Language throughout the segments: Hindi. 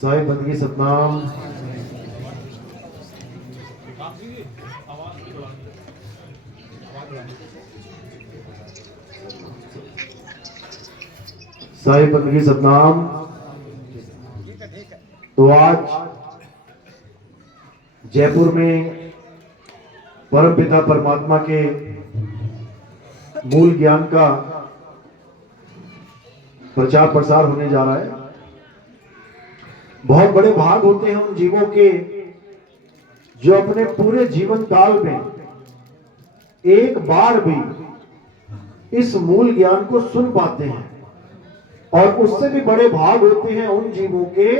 साहिब बंदगी सतनाम। साहिब बंदगी सतनाम। तो आज जयपुर में परम पिता परमात्मा के मूल ज्ञान का प्रचार प्रसार होने जा रहा है। बहुत बड़े भाग होते हैं उन जीवों के जो अपने पूरे जीवन काल में एक बार भी इस मूल ज्ञान को सुन पाते हैं, और उससे भी बड़े भाग होते हैं उन जीवों के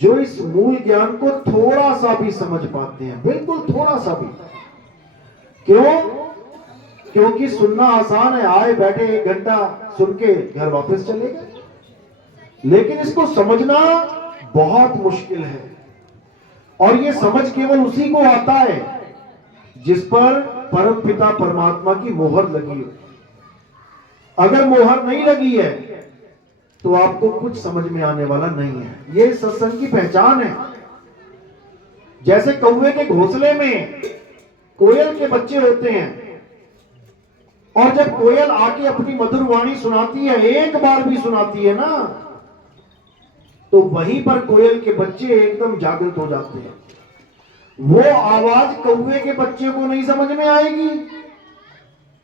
जो इस मूल ज्ञान को थोड़ा सा भी समझ पाते हैं, बिल्कुल थोड़ा सा भी। क्यों? क्योंकि सुनना आसान है, आए बैठे 1 घंटा सुन के घर वापस चले गए, लेकिन इसको समझना बहुत मुश्किल है। और ये समझ केवल उसी को आता है जिस पर परम पिता परमात्मा की मोहर लगी हो। अगर मोहर नहीं लगी है तो आपको कुछ समझ में आने वाला नहीं है। ये सत्संग की पहचान है। जैसे कौवे के घोंसले में कोयल के बच्चे होते हैं, और जब कोयल आके अपनी मधुर वाणी सुनाती है, एक बार भी सुनाती है ना, तो वहीं पर कोयल के बच्चे एकदम जागृत हो जाते हैं। वो आवाज कौवे के बच्चे को नहीं समझ में आएगी।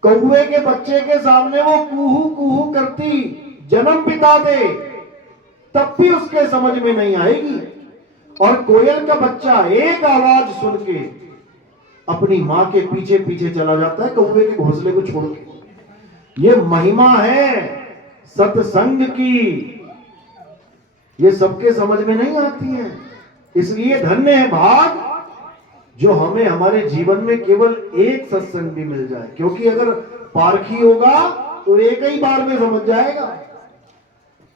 कौवे के बच्चे के सामने वो कूहू कूहू करती जन्म बिता दे, तब भी उसके समझ में नहीं आएगी। और कोयल का बच्चा एक आवाज सुन के अपनी मां के पीछे पीछे चला जाता है, कौवे के घोंसले को छोड़ के। ये महिमा है सत्संग की, ये सबके समझ में नहीं आती है। इसलिए धन्य है भाग जो हमें हमारे जीवन में केवल एक सत्संग भी मिल जाए, क्योंकि अगर पारखी होगा तो एक ही बार में समझ जाएगा,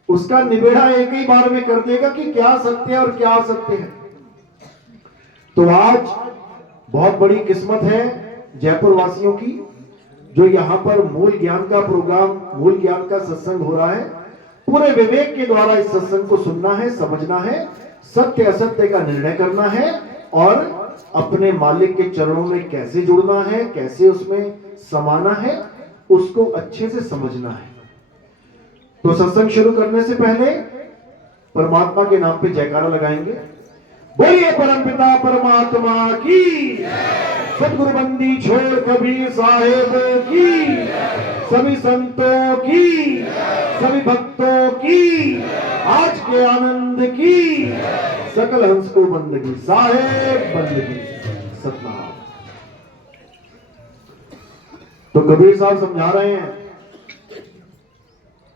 उसका निबेड़ा एक ही बार में कर देगा कि क्या सत्य है और क्या असत्य है। तो आज बहुत बड़ी किस्मत है जयपुर वासियों की, जो यहाँ पर मूल ज्ञान का प्रोग्राम, मूल ज्ञान का सत्संग हो रहा है। पूरे विवेक के द्वारा इस सत्संग को सुनना है, समझना है, सत्य असत्य का निर्णय करना है, और अपने मालिक के चरणों में कैसे जुड़ना है, कैसे उसमें समाना है, उसको अच्छे से समझना है। तो सत्संग शुरू करने से पहले परमात्मा के नाम पे जयकारा लगाएंगे। बोलिए परमपिता परमात्मा की, सतगुरु बंदी छोड़ कबीर साहेब की, सभी संतों की, सभी भक्तों की, आज के आनंद की, सकल हंस को बंदगी साहेब बंदगी सतनाम। तो कबीर साहब समझा रहे हैं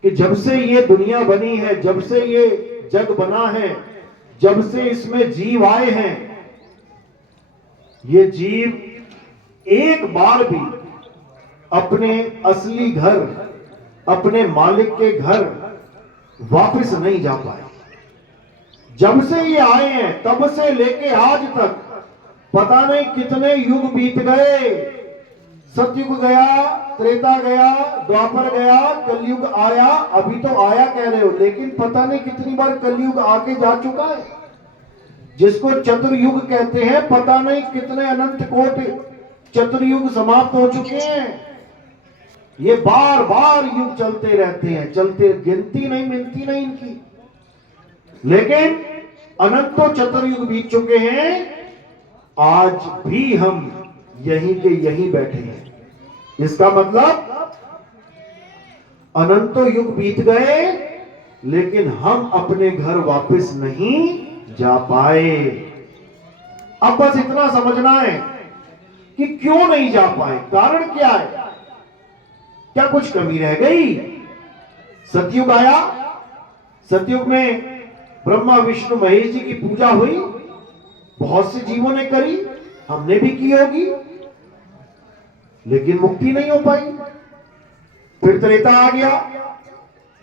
कि जब से ये दुनिया बनी है, जब से ये जग बना है, जब से इसमें जीव आए हैं, ये जीव एक बार भी अपने असली घर, अपने मालिक के घर वापस नहीं जा पाए। जब से ये आए हैं तब से लेके आज तक पता नहीं कितने युग बीत गए। सतयुग गया, त्रेता गया, द्वापर गया, कलयुग आया। अभी तो आया कह रहे हो, लेकिन पता नहीं कितनी बार कलयुग आके जा चुका है, जिसको चतुर्युग कहते हैं। पता नहीं कितने अनंत कोट चतुर्युग समाप्त हो चुके हैं। ये बार बार युग चलते रहते हैं, चलते, गिनती नहीं मिलती नहीं इनकी, लेकिन अनंतों चतुर्युग बीत चुके हैं। आज भी हम यहीं के यहीं बैठे हैं। इसका मतलब अनंतों युग बीत गए, लेकिन हम अपने घर वापस नहीं जा पाए। अब बस इतना समझना है कि क्यों नहीं जा पाए, कारण क्या है, क्या कुछ कमी रह गई। सतयुग आया, सतयुग में ब्रह्मा विष्णु महेश जी की पूजा हुई, बहुत से जीवों ने करी, हमने भी की होगी, लेकिन मुक्ति नहीं हो पाई। फिर त्रेता आ गया,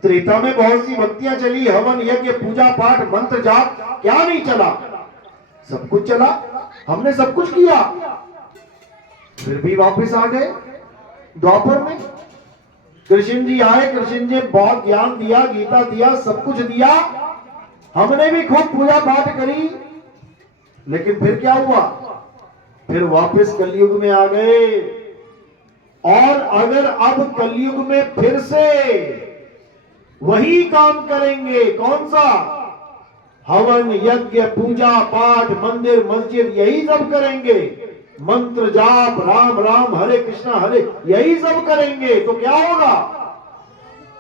त्रेता में बहुत सी भक्तियां चली, हवन यज्ञ पूजा पाठ मंत्र जाप, क्या नहीं चला, सब कुछ चला, हमने सब कुछ किया, फिर भी वापस आ गए। द्वापर में कृष्ण जी आए, कृष्ण जी बहुत ज्ञान दिया, गीता दिया, सब कुछ दिया, हमने भी खूब पूजा पाठ करी, लेकिन फिर क्या हुआ? फिर वापस कलयुग में आ गए। और अगर अब कलयुग में फिर से वही काम करेंगे, कौन सा? हवन यज्ञ पूजा पाठ मंदिर मस्जिद यही सब करेंगे, मंत्र जाप राम राम हरे कृष्णा हरे यही सब करेंगे, तो क्या होगा?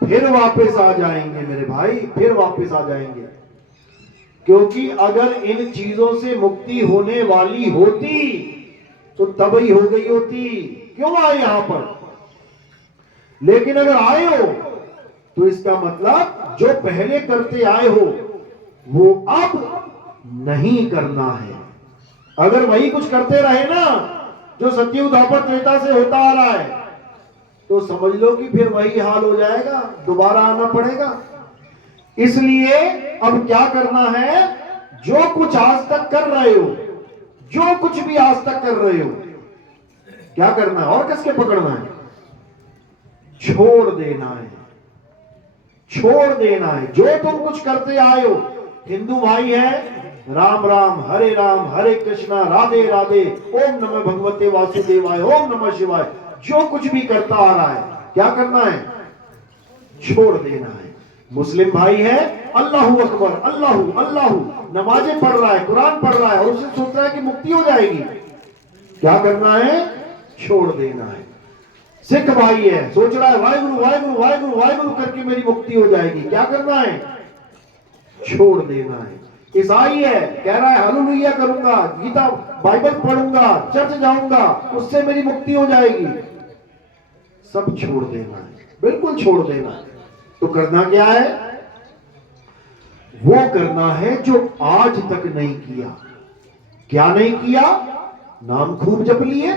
फिर वापस आ जाएंगे मेरे भाई, फिर वापस आ जाएंगे। क्योंकि अगर इन चीजों से मुक्ति होने वाली होती तो तब ही हो गई होती। क्यों आए यहां पर? लेकिन अगर आए हो तो इसका मतलब जो पहले करते आए हो वो अब नहीं करना है। अगर वही कुछ करते रहे ना जो सतयुग द्वापर त्रेता से होता आ रहा है, तो समझ लो कि फिर वही हाल हो जाएगा, दोबारा आना पड़ेगा। इसलिए अब क्या करना है? जो कुछ आज तक कर रहे हो, जो कुछ भी आज तक कर रहे हो, क्या करना है? और किसके पकड़ना है? छोड़ देना है, छोड़ देना है। जो तुम कुछ करते आए हो, हिंदू भाई है, राम राम हरे कृष्णा राधे राधे ओम नमः भगवते वासुदेवाय ओम नमः शिवाय, जो कुछ भी करता आ रहा है, क्या करना है? छोड़ देना है। मुस्लिम भाई है, अल्लाहू अकबर अल्लाहू अल्लाहू नमाजें पढ़ रहा है, कुरान पढ़ रहा है, और उसे सोच रहा है कि मुक्ति हो जाएगी, क्या करना है? छोड़ देना है। सिख भाई है, सोच रहा है वाहेगुरु वाहेगुरु वाहेगुरु वाहेगुरु करके मेरी मुक्ति हो जाएगी, क्या करना है? छोड़ देना है। ईसाई है, कह रहा है हालेलुया करूंगा, गीता बाइबल पढ़ूंगा, चर्च जाऊंगा, उससे मेरी मुक्ति हो जाएगी, सब छोड़ देना है, बिल्कुल छोड़ देना है। तो करना क्या है? वो करना है जो आज तक नहीं किया। क्या नहीं किया? नाम खूब जप लिए,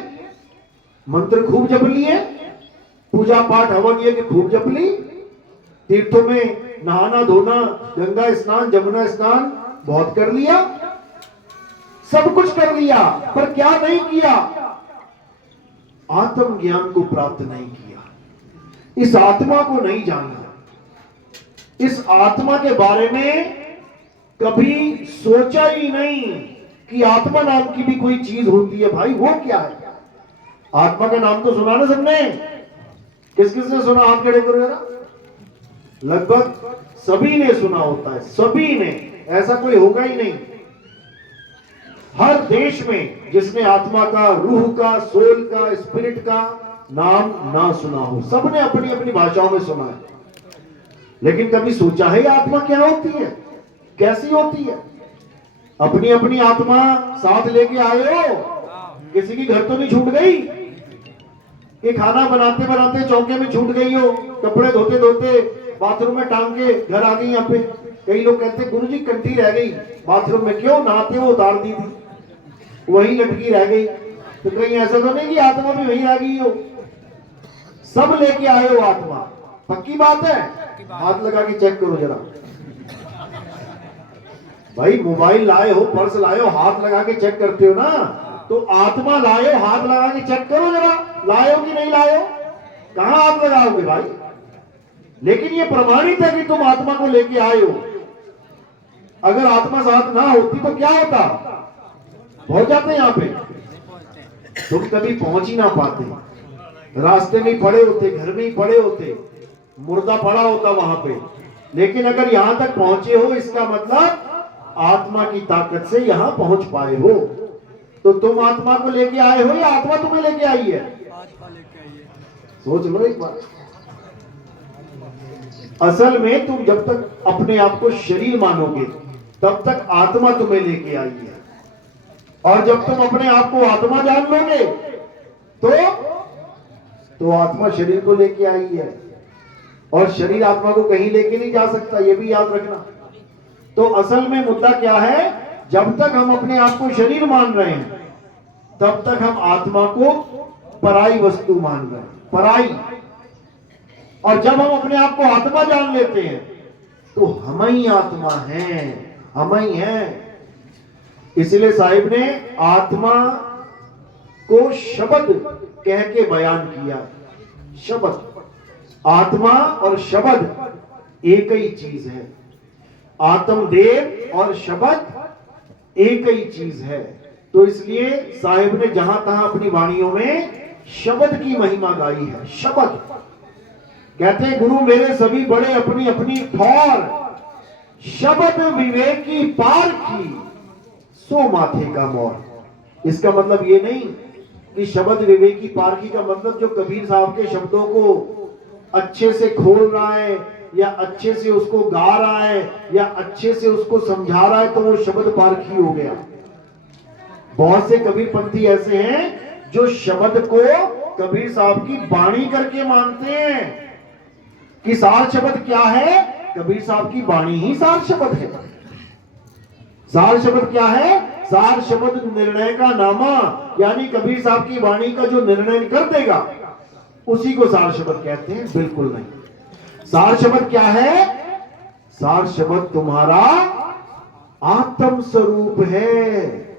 मंत्र खूब जप लिए, पूजा पाठ हवन यज्ञ खूब जप ली, तीर्थों में नहाना धोना, गंगा स्नान जमुना स्नान बहुत कर लिया, सब कुछ कर लिया, पर क्या नहीं किया? आत्म ज्ञान को प्राप्त नहीं किया, इस आत्मा को नहीं जाना, इस आत्मा के बारे में कभी सोचा ही नहीं कि आत्मा नाम की भी कोई चीज होती है। भाई वो क्या है? आत्मा का नाम तो सुना ना सबने? किस किस ने सुना? हाथ खड़े करो जरा। लगभग सभी ने सुना होता है, सभी ने, ऐसा कोई होगा ही नहीं। हर देश में जिसने आत्मा का, रूह का, सोल का, स्पिरिट का नाम ना सुना हो, सबने अपनी अपनी भाषाओं में सुना है, लेकिन कभी सोचा है आत्मा क्या होती है, कैसी होती है? अपनी अपनी आत्मा साथ लेके आए हो? किसी की घर तो नहीं छूट गई कि खाना बनाते बनाते चौके में छूट गई हो, कपड़े धोते धोते बाथरूम में टांग के घर आ गई? यहाँ पे कई लोग कहते गुरुजी कंठी रह गई बाथरूम में, क्यों? नहाते वो उतार दी थी, वही लटकी रह गई। तो कहीं ऐसा तो नहीं कि आत्मा भी वही रह गई हो? सब लेके आए हो आत्मा, पक्की बात है? हाथ लगा के चेक करो जरा। भाई मोबाइल लाए हो, पर्स लाए हो, हाथ लगा के चेक करते हो ना, तो आत्मा लाए हो, हाथ लगा के चेक करो जरा, लाए हो कि नहीं लाए हो? कहां हाथ लगाओगे भाई? लेकिन ये प्रमाणित है कि तुम आत्मा को लेके आए हो। अगर आत्मा साथ ना होती तो क्या होता? पहुंच जाते यहां पे? तुम कभी पहुंच ही ना पाते, रास्ते में ही पड़े होते, घर में ही पड़े होते, मुर्दा पड़ा होता वहां पे। लेकिन अगर यहां तक पहुंचे हो, इसका मतलब आत्मा की ताकत से यहां पहुंच पाए हो। तो तुम आत्मा को लेके आए हो या आत्मा तुम्हें लेके आई है? सोच लो एक बार। असल में तुम जब तक अपने आप को शरीर मानोगे तब तक आत्मा तुम्हें लेके आई है, और जब तुम अपने आप को आत्मा जान लोगे तो आत्मा शरीर को लेके आई है, और शरीर आत्मा को कहीं लेके नहीं जा सकता, ये भी याद रखना। तो असल में मुद्दा क्या है? जब तक हम अपने आप को शरीर मान रहे हैं तब तक हम आत्मा को पराई वस्तु मान रहे हैं, पराई। और जब हम अपने आप को आत्मा जान लेते हैं तो हम ही आत्मा हैं, हम ही हैं। इसलिए साहिब ने आत्मा को शब्द कह के बयान किया। शब्द, आत्मा और शब्द एक ही चीज है। आत्मदेव और शब्द एक ही चीज है। तो इसलिए साहिब ने जहां तहां अपनी वाणियों में शब्द की महिमा गाई है। शब्द कहते हैं गुरु मेरे सभी बड़े अपनी अपनी ठौर, शब्द विवेकी पार की सो माथे का मोर। इसका मतलब ये नहीं कि शब्द विवेकी पारखी का मतलब जो कबीर साहब के शब्दों को अच्छे से खोल रहा है या अच्छे से उसको गा रहा है या अच्छे से उसको समझा रहा है तो वो शब्द पारखी हो गया। बहुत से कबीर पंथी ऐसे हैं जो शब्द को कबीर साहब की वाणी करके मानते हैं कि सार शब्द क्या है, कबीर साहब की वाणी ही सार शब्द है। सार शब्द क्या है? सार शब्द निर्णय का नामा, यानी कबीर साहब की वाणी का जो निर्णय कर देगा उसी को सार शब्द कहते हैं। बिल्कुल नहीं। सार शब्द क्या है? सार शब्द तुम्हारा आत्म स्वरूप है,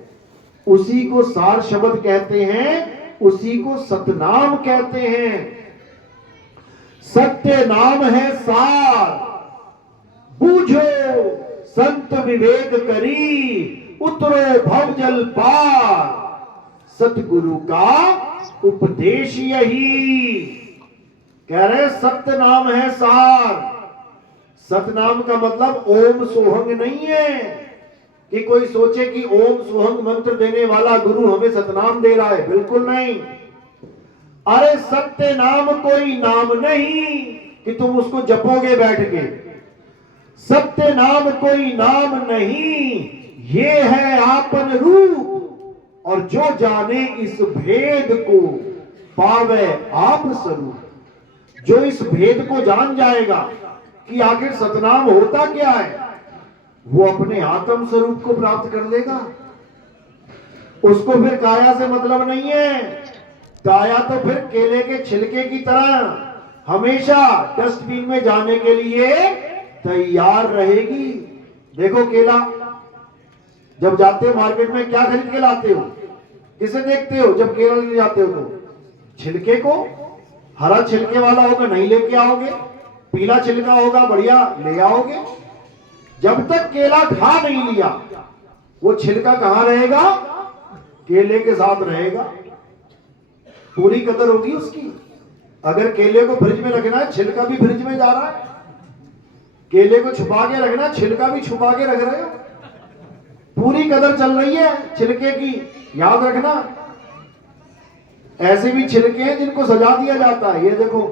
उसी को सार शब्द कहते हैं, उसी को सतनाम कहते हैं। सत्य नाम है सार, बूझो संत विवेक करी, उतरो भव जल पार, सतगुरु का उपदेश यही। कह रहे सत्य नाम है सार। सतनाम का मतलब ओम सोहंग नहीं है कि कोई सोचे कि ओम सोहंग मंत्र देने वाला गुरु हमें सतनाम दे रहा है। बिल्कुल नहीं। अरे सत्य नाम कोई नाम नहीं कि तुम उसको जपोगे बैठ के। सत्य नाम कोई नाम नहीं, ये है आपन रूप, और जो जाने इस भेद को पावे आप स्वरूप। जो इस भेद को जान जाएगा कि आखिर सतनाम होता क्या है, वो अपने आत्म स्वरूप को प्राप्त कर लेगा। उसको फिर काया से मतलब नहीं है। काया तो फिर केले के छिलके की तरह हमेशा डस्टबिन में जाने के लिए तैयार रहेगी। देखो केला जब जाते हो मार्केट में क्या खरीद के लाते हो? किसे देखते हो जब केला ले जाते हो? तो छिलके को। हरा छिलके वाला होगा नहीं लेके आओगे, पीला छिलका होगा बढ़िया ले आओगे। जब तक केला खा नहीं लिया वो छिलका कहां रहेगा? केले के साथ रहेगा। पूरी कदर होगी उसकी। अगर केले को फ्रिज में रखना है, छिलका भी फ्रिज में जा रहा है। केले को छुपा के रखना, छिलका भी छुपा के रख रहे हो। पूरी कदर चल रही है छिलके की, याद रखना। ऐसे भी छिलके हैं जिनको सजा दिया जाता है। ये देखो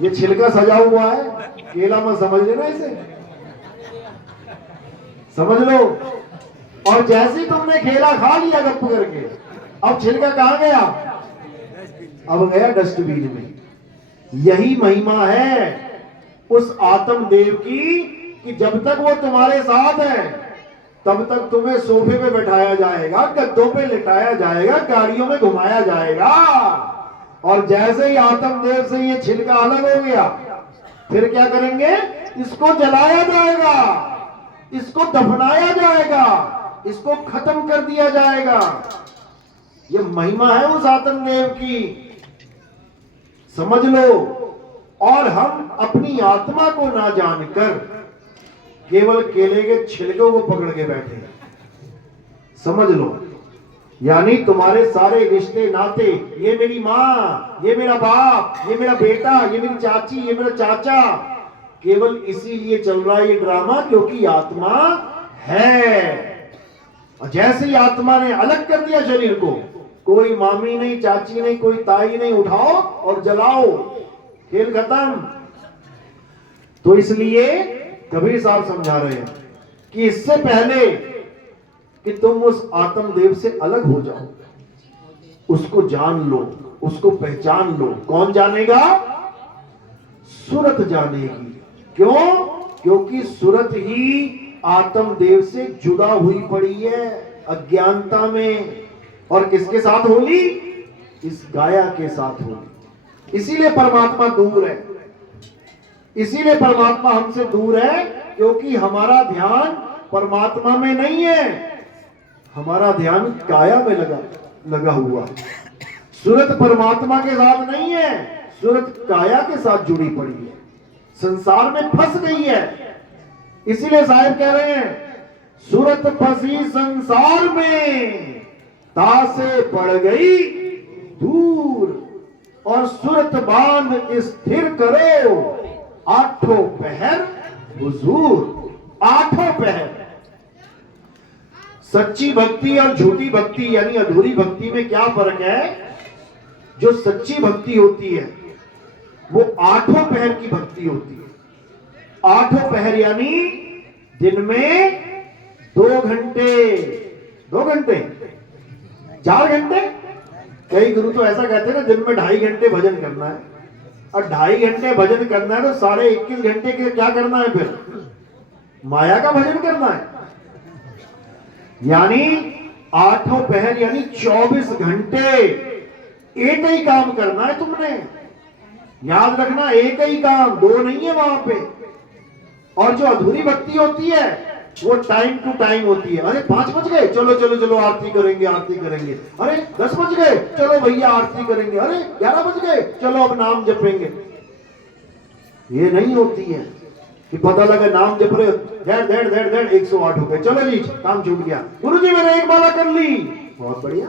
ये छिलका सजा हुआ है, केला मत समझ लेना इसे, समझ लो। और जैसे ही तुमने केला खा लिया गप करके, अब छिलका कहां गया? अब गया डस्टबिन में। यही महिमा है उस आत्मदेव की कि जब तक वो तुम्हारे साथ है तब तक तुम्हें सोफे पे बैठाया जाएगा, गद्दों पे लिटाया जाएगा, गाड़ियों में घुमाया जाएगा। और जैसे ही आत्मदेव से ये छिलका अलग हो गया, फिर क्या करेंगे? इसको जलाया जाएगा, इसको दफनाया जाएगा, इसको खत्म कर दिया जाएगा। ये महिमा है उस आत्मदेव की, समझ लो। और हम अपनी आत्मा को ना जानकर केवल केले के छिलकों को पकड़ के बैठे हैं, समझ लो। यानी तुम्हारे सारे रिश्ते नाते, ये मेरी माँ, ये मेरा बाप, ये मेरा बेटा, ये मेरी चाची, ये मेरा चाचा, केवल इसीलिए चल रहा है ये ड्रामा क्योंकि आत्मा है। और जैसे ही आत्मा ने अलग कर दिया शरीर को, कोई मामी नहीं, चाची नहीं, कोई ताई नहीं, उठाओ और जलाओ, खेल खत्म। तो इसलिए कबीर साहब समझा रहे हैं कि इससे पहले कि तुम उस आत्मदेव से अलग हो जाओ, उसको जान लो, उसको पहचान लो। कौन जानेगा? सुरत जानेगी। क्यों? क्योंकि सुरत ही आत्मदेव से जुड़ा हुई पड़ी है अज्ञानता में। और किसके साथ होली? इस गाया के साथ होली। इसीलिए परमात्मा दूर है, इसीलिए परमात्मा हमसे दूर है, क्योंकि हमारा ध्यान परमात्मा में नहीं है, हमारा ध्यान काया में लगा हुआ है। सूरत परमात्मा के साथ नहीं है, सूरत काया के साथ जुड़ी पड़ी है, संसार में फंस गई है। इसीलिए साहिब कह रहे हैं, सूरत फंसी संसार में, तासे पड़ गई दूर, और सूरत बांध स्थिर करो, आठों पहर हुजूर। आठों पहर। सच्ची भक्ति और झूठी भक्ति यानी अधूरी भक्ति में क्या फर्क है? जो सच्ची भक्ति होती है वो आठों पहर की भक्ति होती है। आठों पहर यानी दिन में 2 घंटे, 2 घंटे, 4 घंटे। कई गुरु तो ऐसा कहते हैं ना, दिन में 2.5 घंटे भजन करना है, और 2.5 घंटे भजन करना है तो 21.5 घंटे के क्या करना है? फिर माया का भजन करना है। यानी आठों पहर यानी 24 घंटे एक ही काम करना है तुमने। याद रखना, एक ही काम, 2 नहीं है वहां पे। और जो अधूरी भक्ति होती है वो टाइम टू टाइम होती है। अरे 5 बज गए, चलो चलो चलो आरती करेंगे, आरती करेंगे। अरे 10 बज गए, चलो भैया आरती करेंगे। अरे 11 बज गए, चलो अब नाम जपेंगे। ये नहीं होती है कि पता लगा नाम जप रहे, डेढ़ 108 हो गए, चलो जी काम छूट गया। गुरुजी मैंने एक माला कर ली, बहुत बढ़िया।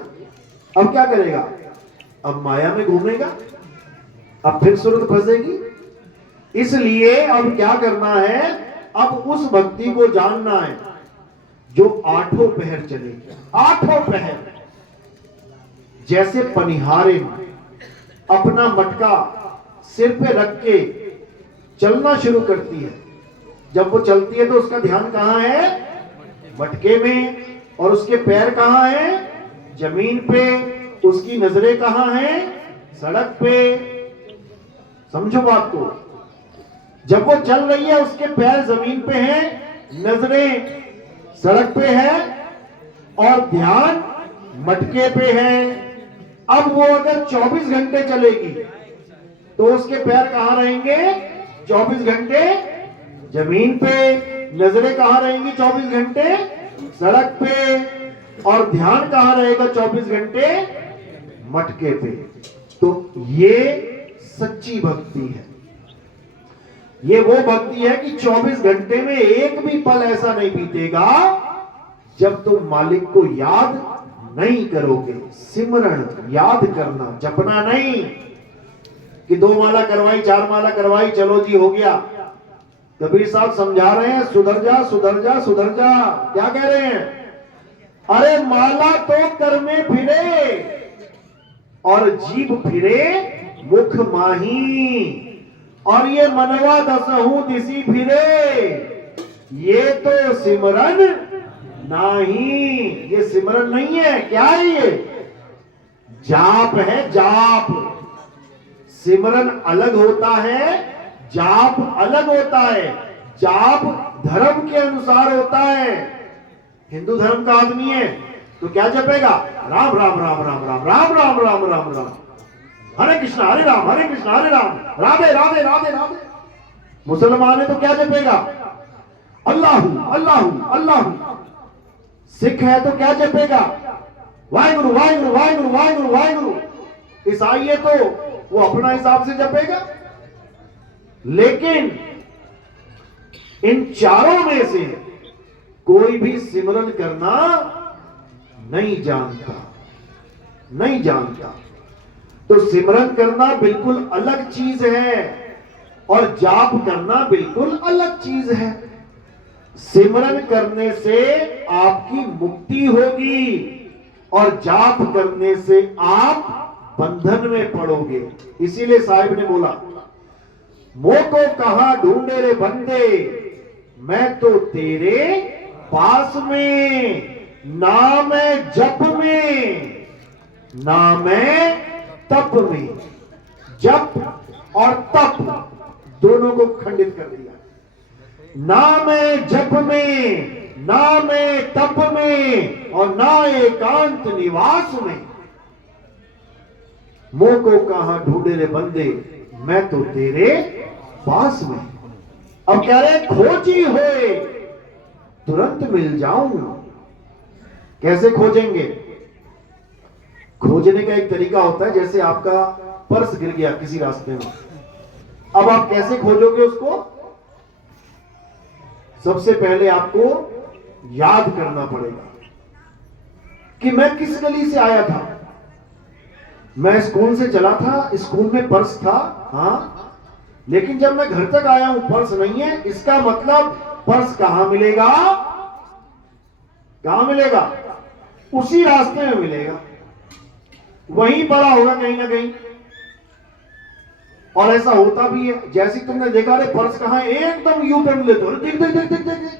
अब क्या करेगा? अब माया में घूमेगा, अब फिर सूरत फंसेगी। इसलिए अब क्या करना है? अब उस भक्ति को जानना है जो आठों पहर चलेगी। आठों पहर जैसे पनिहारे अपना मटका सिर पे रख के चलना शुरू करती है। जब वो चलती है तो उसका ध्यान कहां है? मटके में। और उसके पैर कहां है? जमीन पे। उसकी नजरें कहां है? सड़क पे। समझो बात को। जब वो चल रही है उसके पैर जमीन पे हैं, नजरें सड़क पे है और ध्यान मटके पे है। अब वो अगर 24 घंटे चलेगी तो उसके पैर कहां रहेंगे? 24 घंटे जमीन पे। नजरें कहां रहेंगी? 24 घंटे सड़क पे। और ध्यान कहां रहेगा? 24 घंटे मटके पे। तो ये सच्ची भक्ति है। ये वो भक्ति है कि 24 घंटे में एक भी पल ऐसा नहीं बीतेगा जब तुम मालिक को याद नहीं करोगे। सिमरण, याद करना, जपना नहीं कि 2 माला करवाई, 4 माला करवाई, चलो जी हो गया। कबीर साहब समझा रहे हैं, सुधर जा सुधर जा सुधर जा। क्या कह रहे हैं? अरे माला तो कर में फिरे और जीभ फिरे मुख माही, और ये मनवा 10 दिसी फिरे, ये तो सिमरन नहीं। ये सिमरन नहीं है। क्या है ये? जाप है, जाप। सिमरन अलग होता है, जाप अलग होता है। जाप धर्म के अनुसार होता है। हिंदू धर्म का आदमी है तो क्या जपेगा? राम राम राम राम राम राम राम राम राम राम, हरे कृष्णा हरे राम हरे कृष्णा हरे राम, राधे राधे राधे राधे। मुसलमान है तो क्या जपेगा? अल्लाहू अल्लाहू अल्लाहू। सिख है तो क्या जपेगा? वाहिगुरु वाहिगुरु वाहिगुरु वाहिगुरु वाहिगुरु। ईसाई है तो वो अपना हिसाब से जपेगा। लेकिन इन चारों में से कोई भी सिमरन करना नहीं जानता, नहीं जानता। तो सिमरन करना बिल्कुल अलग चीज है और जाप करना बिल्कुल अलग चीज है। सिमरन करने से आपकी मुक्ति होगी और जाप करने से आप बंधन में पड़ोगे। इसीलिए साहिब ने बोला, मोह को कहां ढूंढे रे बंदे, मैं तो तेरे पास में, ना मैं जप में ना मैं तप में। जप और तप दोनों को खंडित कर दिया। ना मैं जप में ना मैं तप में और ना एकांत निवास में। मोह को कहां ढूंढे रे बंदे, मैं तो तेरे पास में। अब कह रहे खोजी होए तुरंत मिल जाऊं। कैसे खोजेंगे? खोजने का एक तरीका होता है, जैसे आपका पर्स गिर गया किसी रास्ते में, अब आप कैसे खोजोगे उसको? सबसे पहले आपको याद करना पड़ेगा कि मैं किस गली से आया था। मैं स्कूल से चला था, स्कूल में पर्स था, हाँ, लेकिन जब मैं घर तक आया हूं पर्स नहीं है। इसका मतलब पर्स कहां मिलेगा? कहां मिलेगा? उसी रास्ते में मिलेगा, वहीं पड़ा होगा कहीं ना कहीं। और ऐसा होता भी है, जैसे तुमने देखा रे पर्स कहां है, एकदम यू टर्न लेते हो, देख देख देख देख देख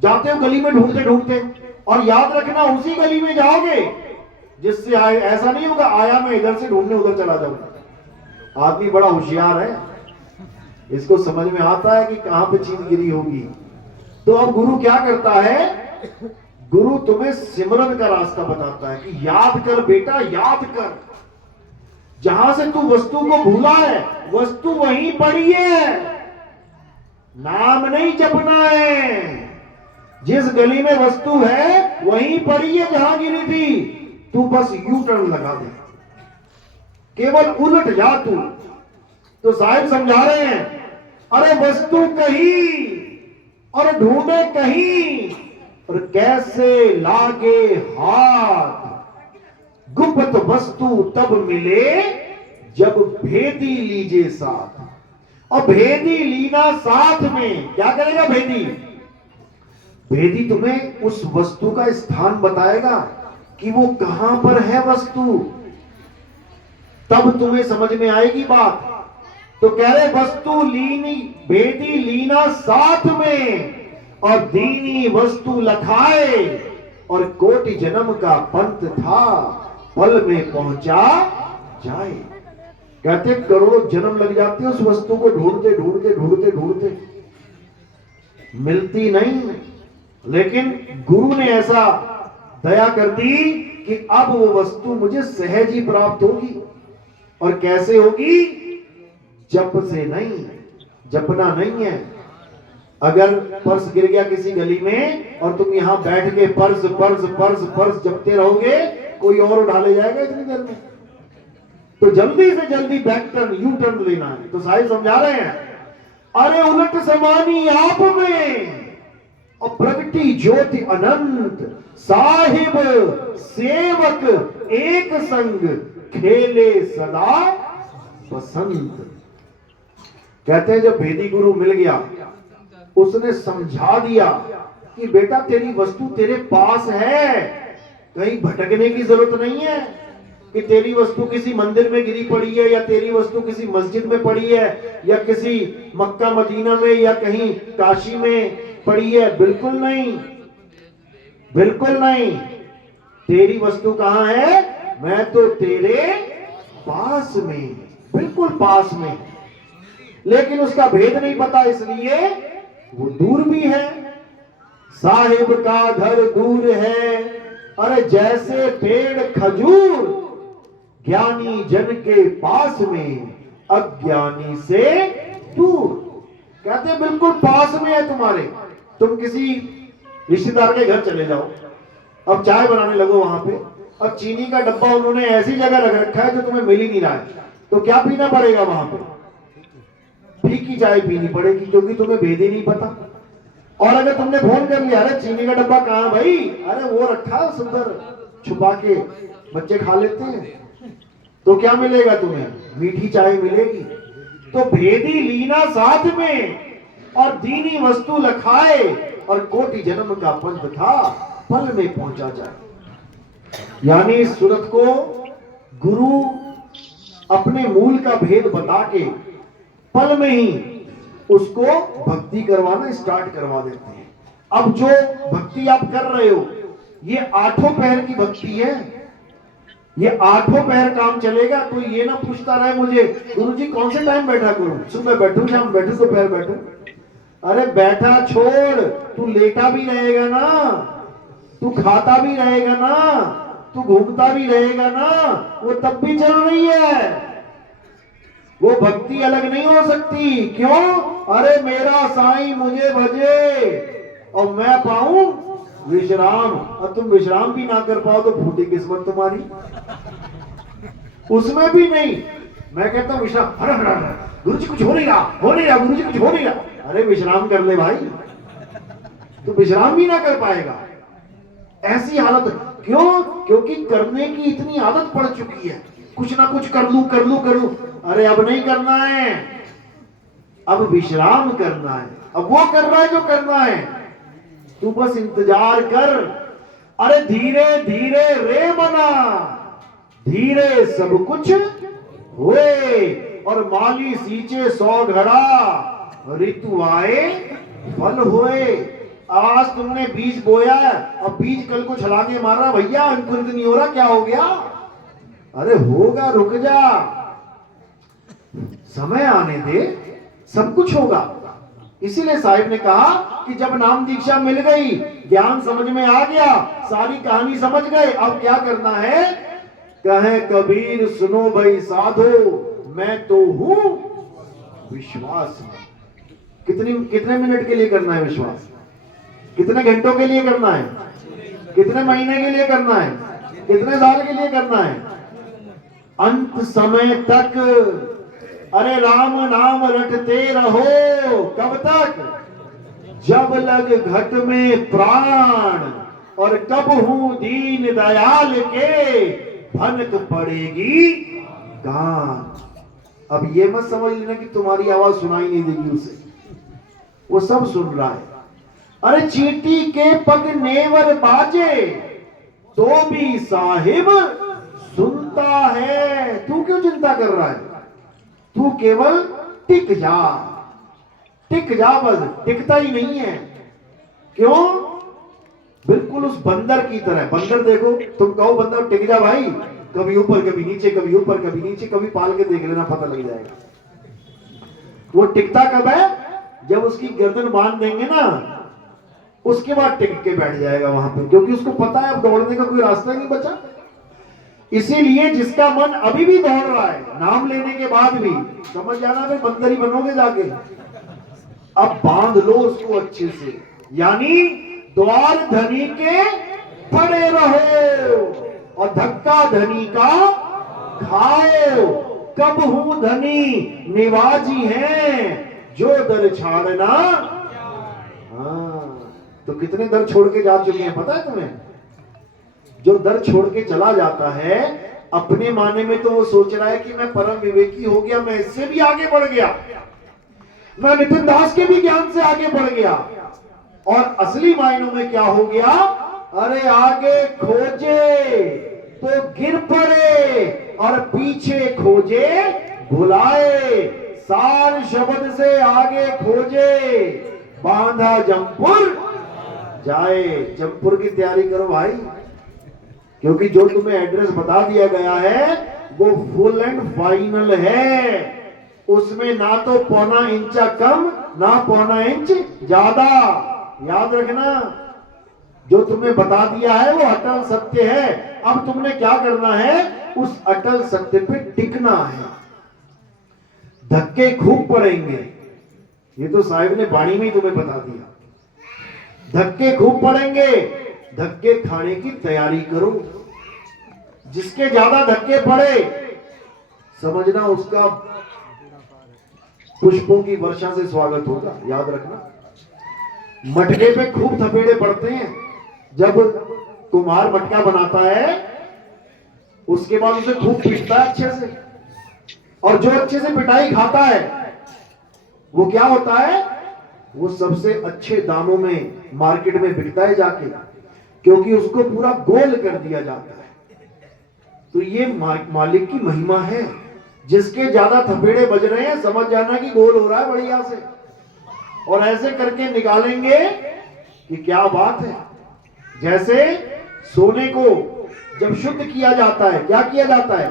जाते हो गली में ढूंढते ढूंढते। और याद रखना उसी गली में जाओगे जिससे आए। ऐसा नहीं होगा आया मैं इधर से ढूंढने उधर चला जाऊंगा। आदमी बड़ा होशियार है, इसको समझ में आता है कि कहां पे चीज गिरी होगी। तो अब गुरु क्या करता है? गुरु तुम्हें सिमरन का रास्ता बताता है कि याद कर बेटा, याद कर। जहां से तू वस्तु को भूला है, वस्तु वहीं पड़ी है, नाम नहीं जपना है। जिस गली में वस्तु है वहीं पड़ी है जहां गिरी थी, तू बस यू टर्न लगा दे, केवल उलट जा तू। तो साहिब समझा रहे हैं, अरे वस्तु कहीं और ढूंढे कहीं, और कैसे लागे हाथ। गुप्त वस्तु तब मिले जब भेदी लीजे साथ। और भेदी लीना साथ में क्या करेगा? भेदी, भेदी तुम्हें उस वस्तु का स्थान बताएगा कि वो कहां पर है वस्तु, तब तुम्हें समझ में आएगी बात। तो कह रहे वस्तु लीनी, भेदी लीना साथ में, और दीनी वस्तु लखाए, और कोटि जन्म का पंथ था, पल में पहुंचा जाए। कहते करोड़ों जन्म लग जाते हैं उस वस्तु को ढूंढते ढूंढते ढूंढते ढूंढते, मिलती नहीं। लेकिन गुरु ने ऐसा दया कर दी कि अब वो वस्तु मुझे सहज ही प्राप्त होगी। और कैसे होगी? जप से नहीं, जपना नहीं है। अगर पर्स गिर गया किसी गली में और तुम यहां बैठ के पर्स पर्स पर्स पर्स जपते रहोगे, कोई और उठा ले जाएगा इतनी देर में। तो जल्दी से जल्दी बैक टर्न, यू टर्न लेना है। तो साहिब समझा रहे हैं, अरे उलट समानी आप में, और प्रगति ज्योति अनंत, साहिब सेवक एक संग, खेले सदा बसंत। कहते हैं जब भेदी गुरु मिल गया, उसने समझा दिया कि बेटा तेरी वस्तु तेरे पास है, कहीं भटकने की जरूरत नहीं है कि तेरी वस्तु किसी मंदिर में गिरी पड़ी है, या तेरी वस्तु किसी मस्जिद में पड़ी है, या किसी मक्का मदीना में या कहीं काशी में पड़ी है। बिल्कुल नहीं, बिल्कुल नहीं। तेरी वस्तु कहां है? मैं तो तेरे पास में, बिल्कुल पास में। लेकिन उसका भेद नहीं पता, इसलिए वो दूर भी है। साहिब का घर दूर है, अरे जैसे पेड़ खजूर, ज्ञानी जन के पास में, अज्ञानी से दूर। कहते बिल्कुल पास में है तुम्हारे। तुम किसी रिश्तेदार के घर चले जाओ, अब चाय बनाने लगो वहां पे, अब चीनी का डब्बा उन्होंने ऐसी जगह रख रखा है जो तुम्हें मिल ही नहीं रहा है, तो क्या पीना पड़ेगा वहां पे? फीकी चाय पीनी पड़ेगी, क्योंकि तुम्हें भेद ही नहीं पता। और अगर तुमने फोन कर लिया, अरे चीनी का डब्बा कहां भाई? अरे वो रखा है सुंदर छुपा के, बच्चे खा लेते हैं, तो क्या मिलेगा तुम्हें? मीठी चाय मिलेगी। तो भेदी लीना साथ में, और दीनी वस्तु लखाए, और कोटि जन्म का पंथ था, पल में पहुंचा जाए। यानी इस सूरत को गुरु अपने मूल का भेद बता के पल में ही उसको भक्ति करवाना स्टार्ट करवा देते हैं। अब जो भक्ति आप कर रहे हो, ये आठों पहर की भक्ति है, ये आठों पहर काम चलेगा। कोई ये ना पूछता रहे मुझे, गुरुजी कौन से टाइम बैठा करूं, सुबह बैठूं, शाम बैठूं, दोपहर बैठूं। अरे बैठा छोड़, तू लेटा भी रहेगा ना, तू खाता भी रहेगा ना, तू घूमता भी रहेगा ना, वो तब भी चल रही है। वो भक्ति अलग नहीं हो सकती। क्यों? अरे मेरा साईं मुझे भजे और मैं पाऊं विश्राम, और तुम विश्राम भी ना कर पाओ तो फूटी किस्मत तुम्हारी। उसमें भी नहीं। मैं कहता हूं विश्राम, अरे गुरु जी कुछ हो नहीं रहा, हो नहीं रहा, गुरु जी कुछ हो नहीं रहा। अरे विश्राम कर ले भाई, तो विश्राम भी ना कर पाएगा। ऐसी हालत क्यों? क्योंकि करने की इतनी आदत पड़ चुकी है, कुछ ना कुछ कर लूं कर लूं कर लूं। अरे अब नहीं करना है, अब विश्राम करना है। अब वो कर रहा है जो करना है, तू बस इंतजार कर। अरे धीरे धीरे रे मना, धीरे सब कुछ हुए। और माली सींचे 100 घड़ा, ऋतु आए फल हुए। आज तुमने बीज बोया, अब बीज कल को छलांगे मारा, भैया अंकुरित नहीं हो रहा, क्या हो गया? अरे होगा, रुक जा, समय आने दे, सब कुछ होगा। इसीलिए साहिब ने कहा कि जब नाम दीक्षा मिल गई, ज्ञान समझ में आ गया, सारी कहानी समझ गए, अब क्या करना है? कहे कबीर सुनो भाई साधो, मैं तो हूं विश्वास। कितने मिनट के लिए करना है विश्वास? कितने घंटों के लिए करना है? कितने महीने के लिए करना है? कितने साल के लिए करना है? अंत समय तक। अरे राम नाम रटते रहो, कब तक? जब लग घट में प्राण, और कब हूं दीन दयाल के, भनक पड़ेगी कान। अब ये मत समझ लेना कि तुम्हारी आवाज सुनाई नहीं देगी उसे, वो सब सुन रहा है। अरे चींटी के पग नेवर बाजे, तो भी साहिब सुनता है। तू क्यों चिंता कर रहा है? तू केवल टिक जा, टिक जा, बस टिकता ही नहीं है। क्यों? बिल्कुल उस बंदर की तरह। बंदर देखो, तुम कहो बंदर टिक जा भाई, कभी ऊपर कभी नीचे, कभी ऊपर कभी नीचे, कभी पाल के देख लेना, पता लग जाएगा। वो टिकता कब है? जब उसकी गर्दन बांध देंगे ना, उसके बाद टिक के बैठ जाएगा वहां पे, क्योंकि उसको पता है अब दौड़ने का कोई रास्ता नहीं बचा। इसीलिए जिसका मन अभी भी दौड़ रहा है, नाम लेने के बाद भी, समझ जाना फिर बंदर ही बनोगे जाके। अब बांध लो उसको अच्छे से, यानी द्वार धनी के पड़े रहो, और धक्का धनी का खाओ। कब हूं धनी निवाजी है, जो दर छाड़ना। हाँ, तो कितने दर छोड़ के जा चुके हैं पता है तुम्हें? जो दर छोड़ के चला जाता है, अपने माने में तो वो सोच रहा है कि मैं परम विवेकी हो गया, मैं इससे भी आगे बढ़ गया, मैं नितिन दास के भी ज्ञान से आगे बढ़ गया। और असली मायनों में क्या हो गया? अरे आगे खोजे तो गिर पड़े, और पीछे खोजे भुलाए। सार शब्द से आगे खोजे, बांधा जमपुर जाए। जमपुर की तैयारी करो भाई, क्योंकि जो तुम्हें एड्रेस बता दिया गया है वो फुल एंड फाइनल है। उसमें ना तो पौना इंचा कम, ना पौना इंच ज्यादा। याद रखना, जो तुम्हें बता दिया है वो अटल सत्य है। अब तुमने क्या करना है? उस अटल सत्य पे टिकना है। धक्के खूब पड़ेंगे, ये तो साहिब ने वाणी में ही तुम्हें बता दिया। धक्के खूब पड़ेंगे, धक्के खाने की तैयारी करो। जिसके ज्यादा धक्के पड़े, समझना उसका पुष्पों की वर्षा से स्वागत होगा। याद रखना, मटके पे खूब थपेड़े पड़ते हैं। जब कुम्हार मटका बनाता है, उसके बाद उसे खूब पीटता है अच्छे से, और जो अच्छे से पिटाई खाता है वो क्या होता है? वो सबसे अच्छे दामों में मार्केट में बिकता है जाके, क्योंकि उसको पूरा गोल कर दिया जाता है। तो ये मालिक की महिमा है। जिसके ज्यादा थपेड़े बज रहे हैं, समझ जाना कि गोल हो रहा है बढ़िया से, और ऐसे करके निकालेंगे कि क्या बात है। जैसे सोने को जब शुद्ध किया जाता है, क्या किया जाता है?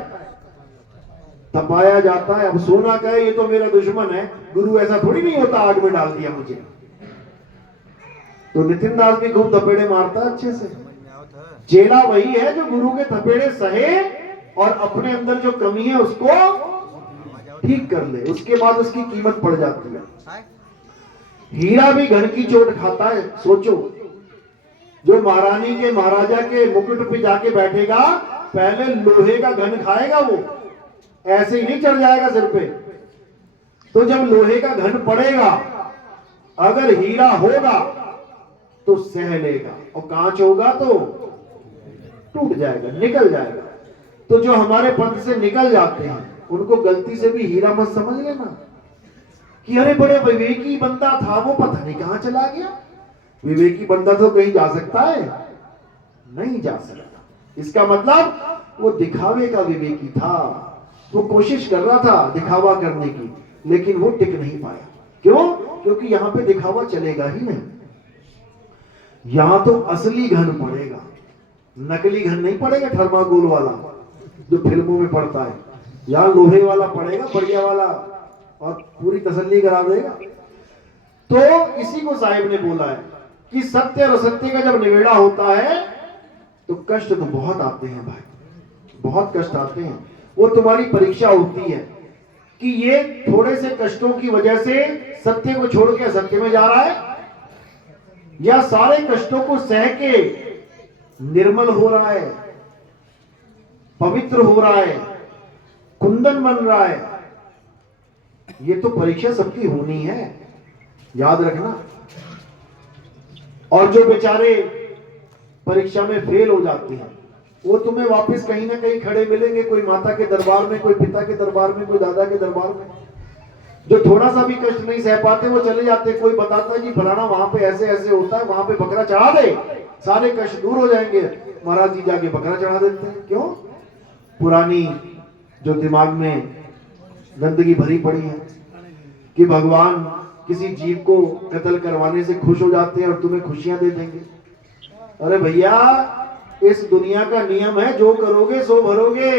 तपाया जाता है। अब सोना कहे ये तो मेरा दुश्मन है, गुरु ऐसा थोड़ी नहीं होता, आग में डाल दिया मुझे। तो नितिन दास भी खूब थपेड़े मारता है अच्छे से। चेला वही है जो गुरु के थपेड़े सहे और अपने अंदर जो कमी है उसको ठीक कर ले, उसके बाद उसकी कीमत पड़ जाती है। हीरा भी घन की चोट खाता है। सोचो, जो महारानी के महाराजा के मुकुट पे जाके बैठेगा, पहले लोहे का घन खाएगा, वो ऐसे ही नहीं चढ़ जाएगा सिर पे। तो जब लोहे का घन पड़ेगा, अगर हीरा होगा तो सह लेगा, और कांच होगा तो टूट जाएगा, निकल जाएगा। तो जो हमारे पंथ से निकल जाते हैं उनको गलती से भी हीरा मत समझ लेना कि अरे बड़े विवेकी बंदा था, वो पता नहीं कहां चला गया। विवेकी बंदा तो कहीं जा सकता है? नहीं जा सकता। इसका मतलब वो दिखावे का विवेकी था, वो कोशिश कर रहा था दिखावा करने की, लेकिन वो टिक नहीं पाया। क्यों? क्योंकि यहां पे दिखावा चलेगा ही नहीं। यहां तो असली घन पड़ेगा, नकली घन नहीं पड़ेगा, थर्माकोल वाला जो फिल्मों में पड़ता है। यहां लोहे वाला पड़ेगा, बढ़िया वाला, और पूरी तसल्ली करा देगा। तो इसी को साहिब ने बोला है कि सत्य और असत्य का जब निवेड़ा होता है तो कष्ट तो बहुत आते हैं भाई, बहुत कष्ट आते हैं। वो तुम्हारी परीक्षा होती है कि ये थोड़े से कष्टों की वजह से सत्य को छोड़ के असत्य में जा रहा है, या सारे कष्टों को सह के निर्मल हो रहा है, पवित्र हो रहा है, कुंदन बन रहा है। ये तो परीक्षा सबकी होनी है, याद रखना। और जो बेचारे परीक्षा में फेल हो जाते हैं वो तुम्हें वापस कहीं ना कहीं खड़े मिलेंगे, कोई माता के दरबार में, कोई पिता के दरबार में, कोई दादा के दरबार में। जो थोड़ा सा भी कष्ट नहीं सह पाते वो चले जाते। कोई बताता है जी फलाना वहां पे ऐसे ऐसे होता है, वहां पे बकरा चढ़ा दे, सारे कष्ट दूर हो जाएंगे। महाराज जी जाके बकरा चढ़ा देते हैं। क्यों? पुरानी जो दिमाग में गंदगी भरी पड़ी है कि भगवान किसी जीव को कत्ल करवाने से खुश हो जाते हैं और तुम्हें खुशियां दे देंगे। अरे भैया, इस दुनिया का नियम है जो करोगे सो भरोगे।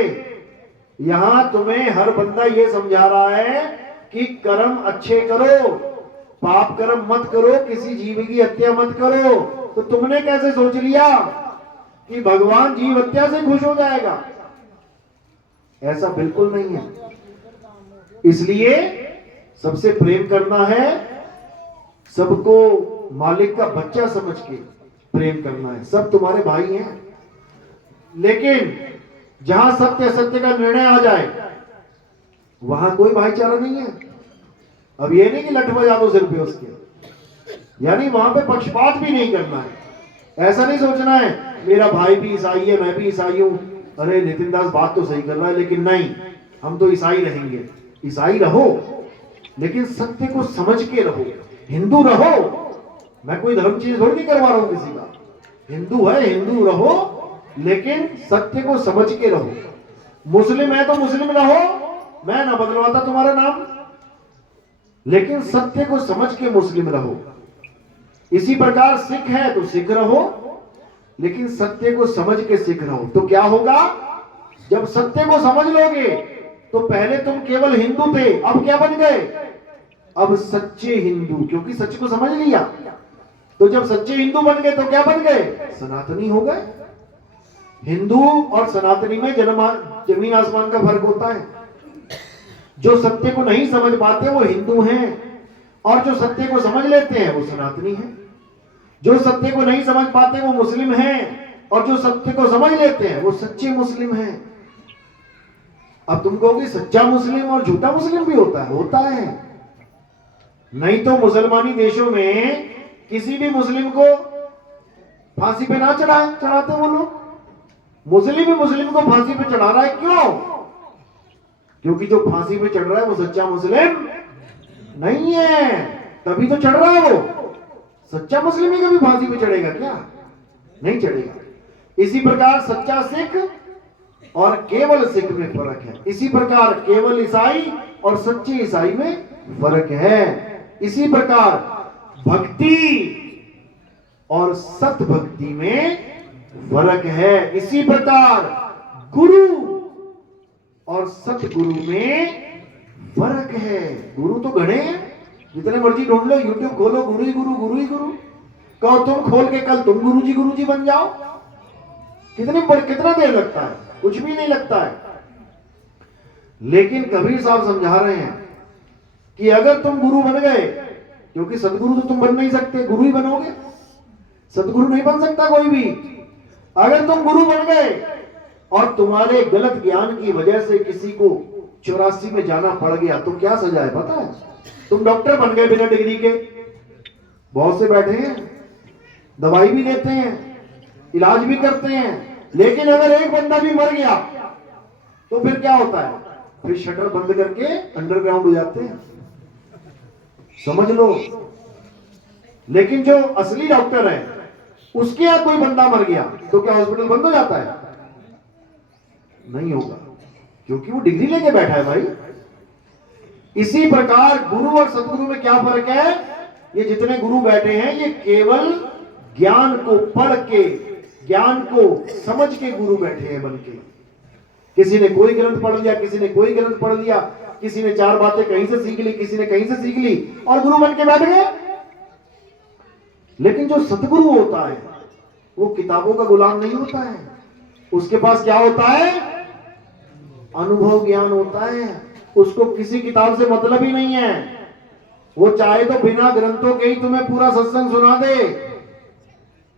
यहां तुम्हें हर बंदा ये समझा रहा है कि कर्म अच्छे करो, पाप कर्म मत करो, किसी जीव की हत्या मत करो। तो तुमने कैसे सोच लिया कि भगवान जीव हत्या से खुश हो जाएगा? ऐसा बिल्कुल नहीं है। इसलिए सबसे प्रेम करना है, सबको मालिक का बच्चा समझ के प्रेम करना है। सब तुम्हारे भाई हैं, लेकिन जहां सत्य असत्य का निर्णय आ जाए वहां कोई भाईचारा नहीं है। अब ये नहीं कि लठ बजा दो सिर पे उसके, यानी वहां पे पक्षपात भी नहीं करना है। ऐसा नहीं सोचना है मेरा भाई भी ईसाई है, मैं भी ईसाई हूं, अरे नितिन दास बात तो सही कर रहा है, लेकिन नहीं, हम तो ईसाई रहेंगे। ईसाई रहो, लेकिन सत्य को समझ के रहो। हिंदू रहो, मैं कोई धर्म चीज थोड़ी नहीं करवा रहा हूं किसी का। हिंदू है, हिंदू रहो, लेकिन सत्य को समझ के रहो। मुस्लिम है तो मुस्लिम रहो, मैं ना बदलवाता तुम्हारा नाम, लेकिन सत्य को समझ के मुस्लिम रहो। इसी प्रकार सिख है तो सिख रहो, लेकिन सत्य को समझ के सिख रहो। तो क्या होगा? जब सत्य को समझ लोगे तो पहले तुम केवल हिंदू थे, अब क्या बन गए? अब सच्चे हिंदू, क्योंकि सच को समझ लिया। तो जब सच्चे हिंदू बन गए तो क्या बन गए? सनातनी हो गए। हिंदू और सनातनी में जमीन आसमान का फर्क होता है। जो सत्य को नहीं समझ पाते वो हिंदू हैं, और जो सत्य को समझ लेते हैं वो सनातनी हैं। जो सत्य को नहीं समझ पाते वो मुस्लिम हैं, और जो सत्य को समझ लेते हैं वो सच्चे मुस्लिम हैं। अब तुम कहोगे सच्चा मुस्लिम और झूठा मुस्लिम भी होता है? होता है। नहीं तो मुसलमानी देशों में किसी भी मुस्लिम को फांसी पे ना चढ़ाते वो लोग। मुस्लिम ही मुस्लिम को फांसी पे चढ़ा रहा है। क्यों? क्योंकि जो फांसी पे चढ़ रहा है वो सच्चा मुस्लिम नहीं है, तभी तो चढ़ रहा है वो। सच्चा मुस्लिम ही कभी फांसी पे चढ़ेगा क्या? नहीं चढ़ेगा। इसी प्रकार सच्चा सिख और केवल सिख में फर्क है। इसी प्रकार केवल ईसाई और सच्चे ईसाई में फर्क है। इसी प्रकार भक्ति और सत भक्ति में फर्क है। इसी प्रकार गुरु और सतगुरु में फर्क है। गुरु तो घड़े हैं, जितने मर्जी ढूंढ लो, यूट्यूब खोलो, गुरु ही गुरु, गुरु ही गुरु। कहो तुम खोल के कल तुम गुरु जी बन जाओ। कितना देर लगता है? कुछ भी नहीं लगता है। लेकिन कबीर साहब समझा रहे हैं कि अगर तुम गुरु बन गए, क्योंकि सदगुरु तो तुम बन नहीं सकते, गुरु ही बनोगे, सदगुरु नहीं बन सकता कोई भी। अगर तुम गुरु बन गए और तुम्हारे गलत ज्ञान की वजह से किसी को 84 में जाना पड़ गया तो क्या सजा है पता है? तुम डॉक्टर बन गए बिना डिग्री के, बहुत से बैठे हैं, दवाई भी देते हैं, इलाज भी करते हैं, लेकिन अगर एक बंदा भी मर गया तो फिर क्या होता है? फिर शटर बंद करके अंडरग्राउंड हो जाते हैं, समझ लो। लेकिन जो असली डॉक्टर है उसके यहां कोई बंदा मर गया तो क्या हॉस्पिटल बंद हो जाता है? नहीं होगा, क्योंकि वो डिग्री लेके बैठा है भाई। इसी प्रकार गुरु और सदगुरु में क्या फर्क है? ये जितने गुरु बैठे हैं ये केवल ज्ञान को पढ़ के, ज्ञान को समझ के गुरु बैठे हैं बन के। किसी ने कोई ग्रंथ पढ़ लिया, किसी ने कोई ग्रंथ पढ़ लिया, किसी ने 4 बातें कहीं से सीख ली, किसी ने कहीं से सीख ली और गुरु बन के बैठ गए। लेकिन जो सतगुरु होता है वो किताबों का गुलाम नहीं होता है, उसके पास क्या होता है? अनुभव ज्ञान होता है। उसको किसी किताब से मतलब ही नहीं है, वो चाहे तो बिना ग्रंथों के ही तुम्हें पूरा सत्संग सुना दे।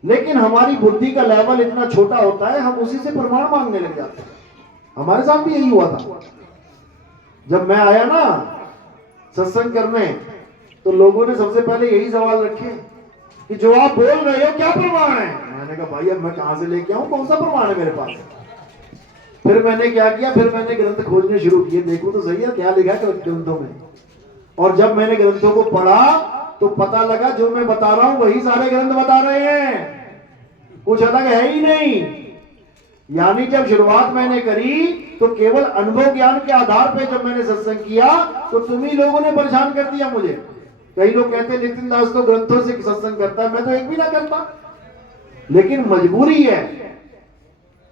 लेकिन हमारी बुद्धि का लेवल इतना छोटा होता है, हम उसी से प्रमाण मांगने लग जाते हैं। हमारे साथ भी यही हुआ था। जब मैं आया ना सत्संग करने तो लोगों ने सबसे पहले यही सवाल रखे कि जो आप बोल रहे हो क्या प्रमाण है? मैंने कहा भाई अब मैं कहां से लेके आऊं, कौन सा प्रमाण है मेरे पास? फिर मैंने क्या किया, फिर मैंने ग्रंथ खोजने शुरू किए, देखो तो सही है क्या लिखा है ग्रंथों में। और जब मैंने ग्रंथों को पढ़ा तो पता लगा जो मैं बता रहा हूं वही सारे ग्रंथ बता रहे हैं, कुछ अलग है ही नहीं। यानी जब शुरुआत मैंने करी तो केवल अनुभव ज्ञान के आधार पे जब मैंने सत्संग किया तो तुम ही लोगों ने परेशान कर दिया मुझे। कई लोग कहते हैं नितिन दास तो ग्रंथों से सत्संग करता है, मैं तो एक भी ना करता। लेकिन मजबूरी है,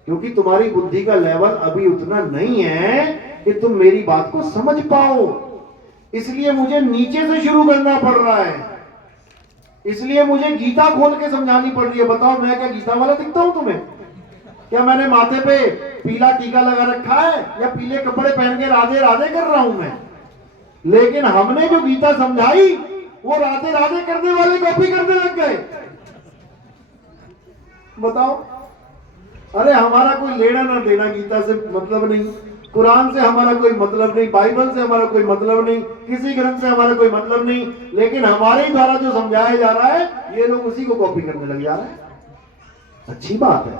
क्योंकि तुम्हारी बुद्धि का लेवल अभी उतना नहीं है कि तुम मेरी बात को समझ पाओ। इसलिए मुझे नीचे से शुरू करना पड़ रहा है, इसलिए मुझे गीता खोल के समझानी पड़ रही है। बताओ मैं क्या गीता वाला दिखता हूं तुम्हें? क्या मैंने माथे पे पीला टीका लगा रखा है या पीले कपड़े पहन के राधे राधे कर रहा हूं मैं? लेकिन हमने जो गीता समझाई वो राधे राधे करने वाले कॉपी करने लग गए। बताओ, अरे हमारा कोई लेना ना देना गीता से मतलब नहीं, कुरान से हमारा कोई मतलब नहीं, बाइबल से हमारा कोई मतलब नहीं, किसी ग्रंथ से हमारा कोई मतलब नहीं, लेकिन हमारे द्वारा जो समझाया जा रहा है ये लोग उसी को कॉपी करने लग जा रहे हैं। अच्छी बात है,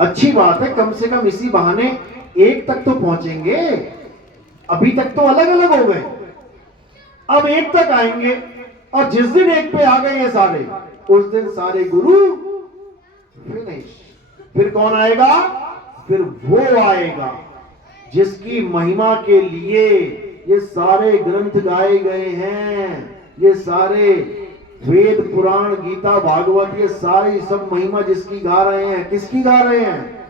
अच्छी बात है, कम से कम इसी बहाने एक तक तो पहुंचेंगे। अभी तक तो अलग अलग हो गए, अब एक तक आएंगे। और जिस दिन एक पे आ गए ये सारे, उस दिन सारे गुरु फिनिश। फिर कौन आएगा? फिर वो आएगा जिसकी महिमा के लिए ये सारे ग्रंथ गाए गए हैं, ये सारे वेद पुराण गीता भागवत ये सारी सब महिमा जिसकी गा रहे हैं। किसकी गा रहे हैं?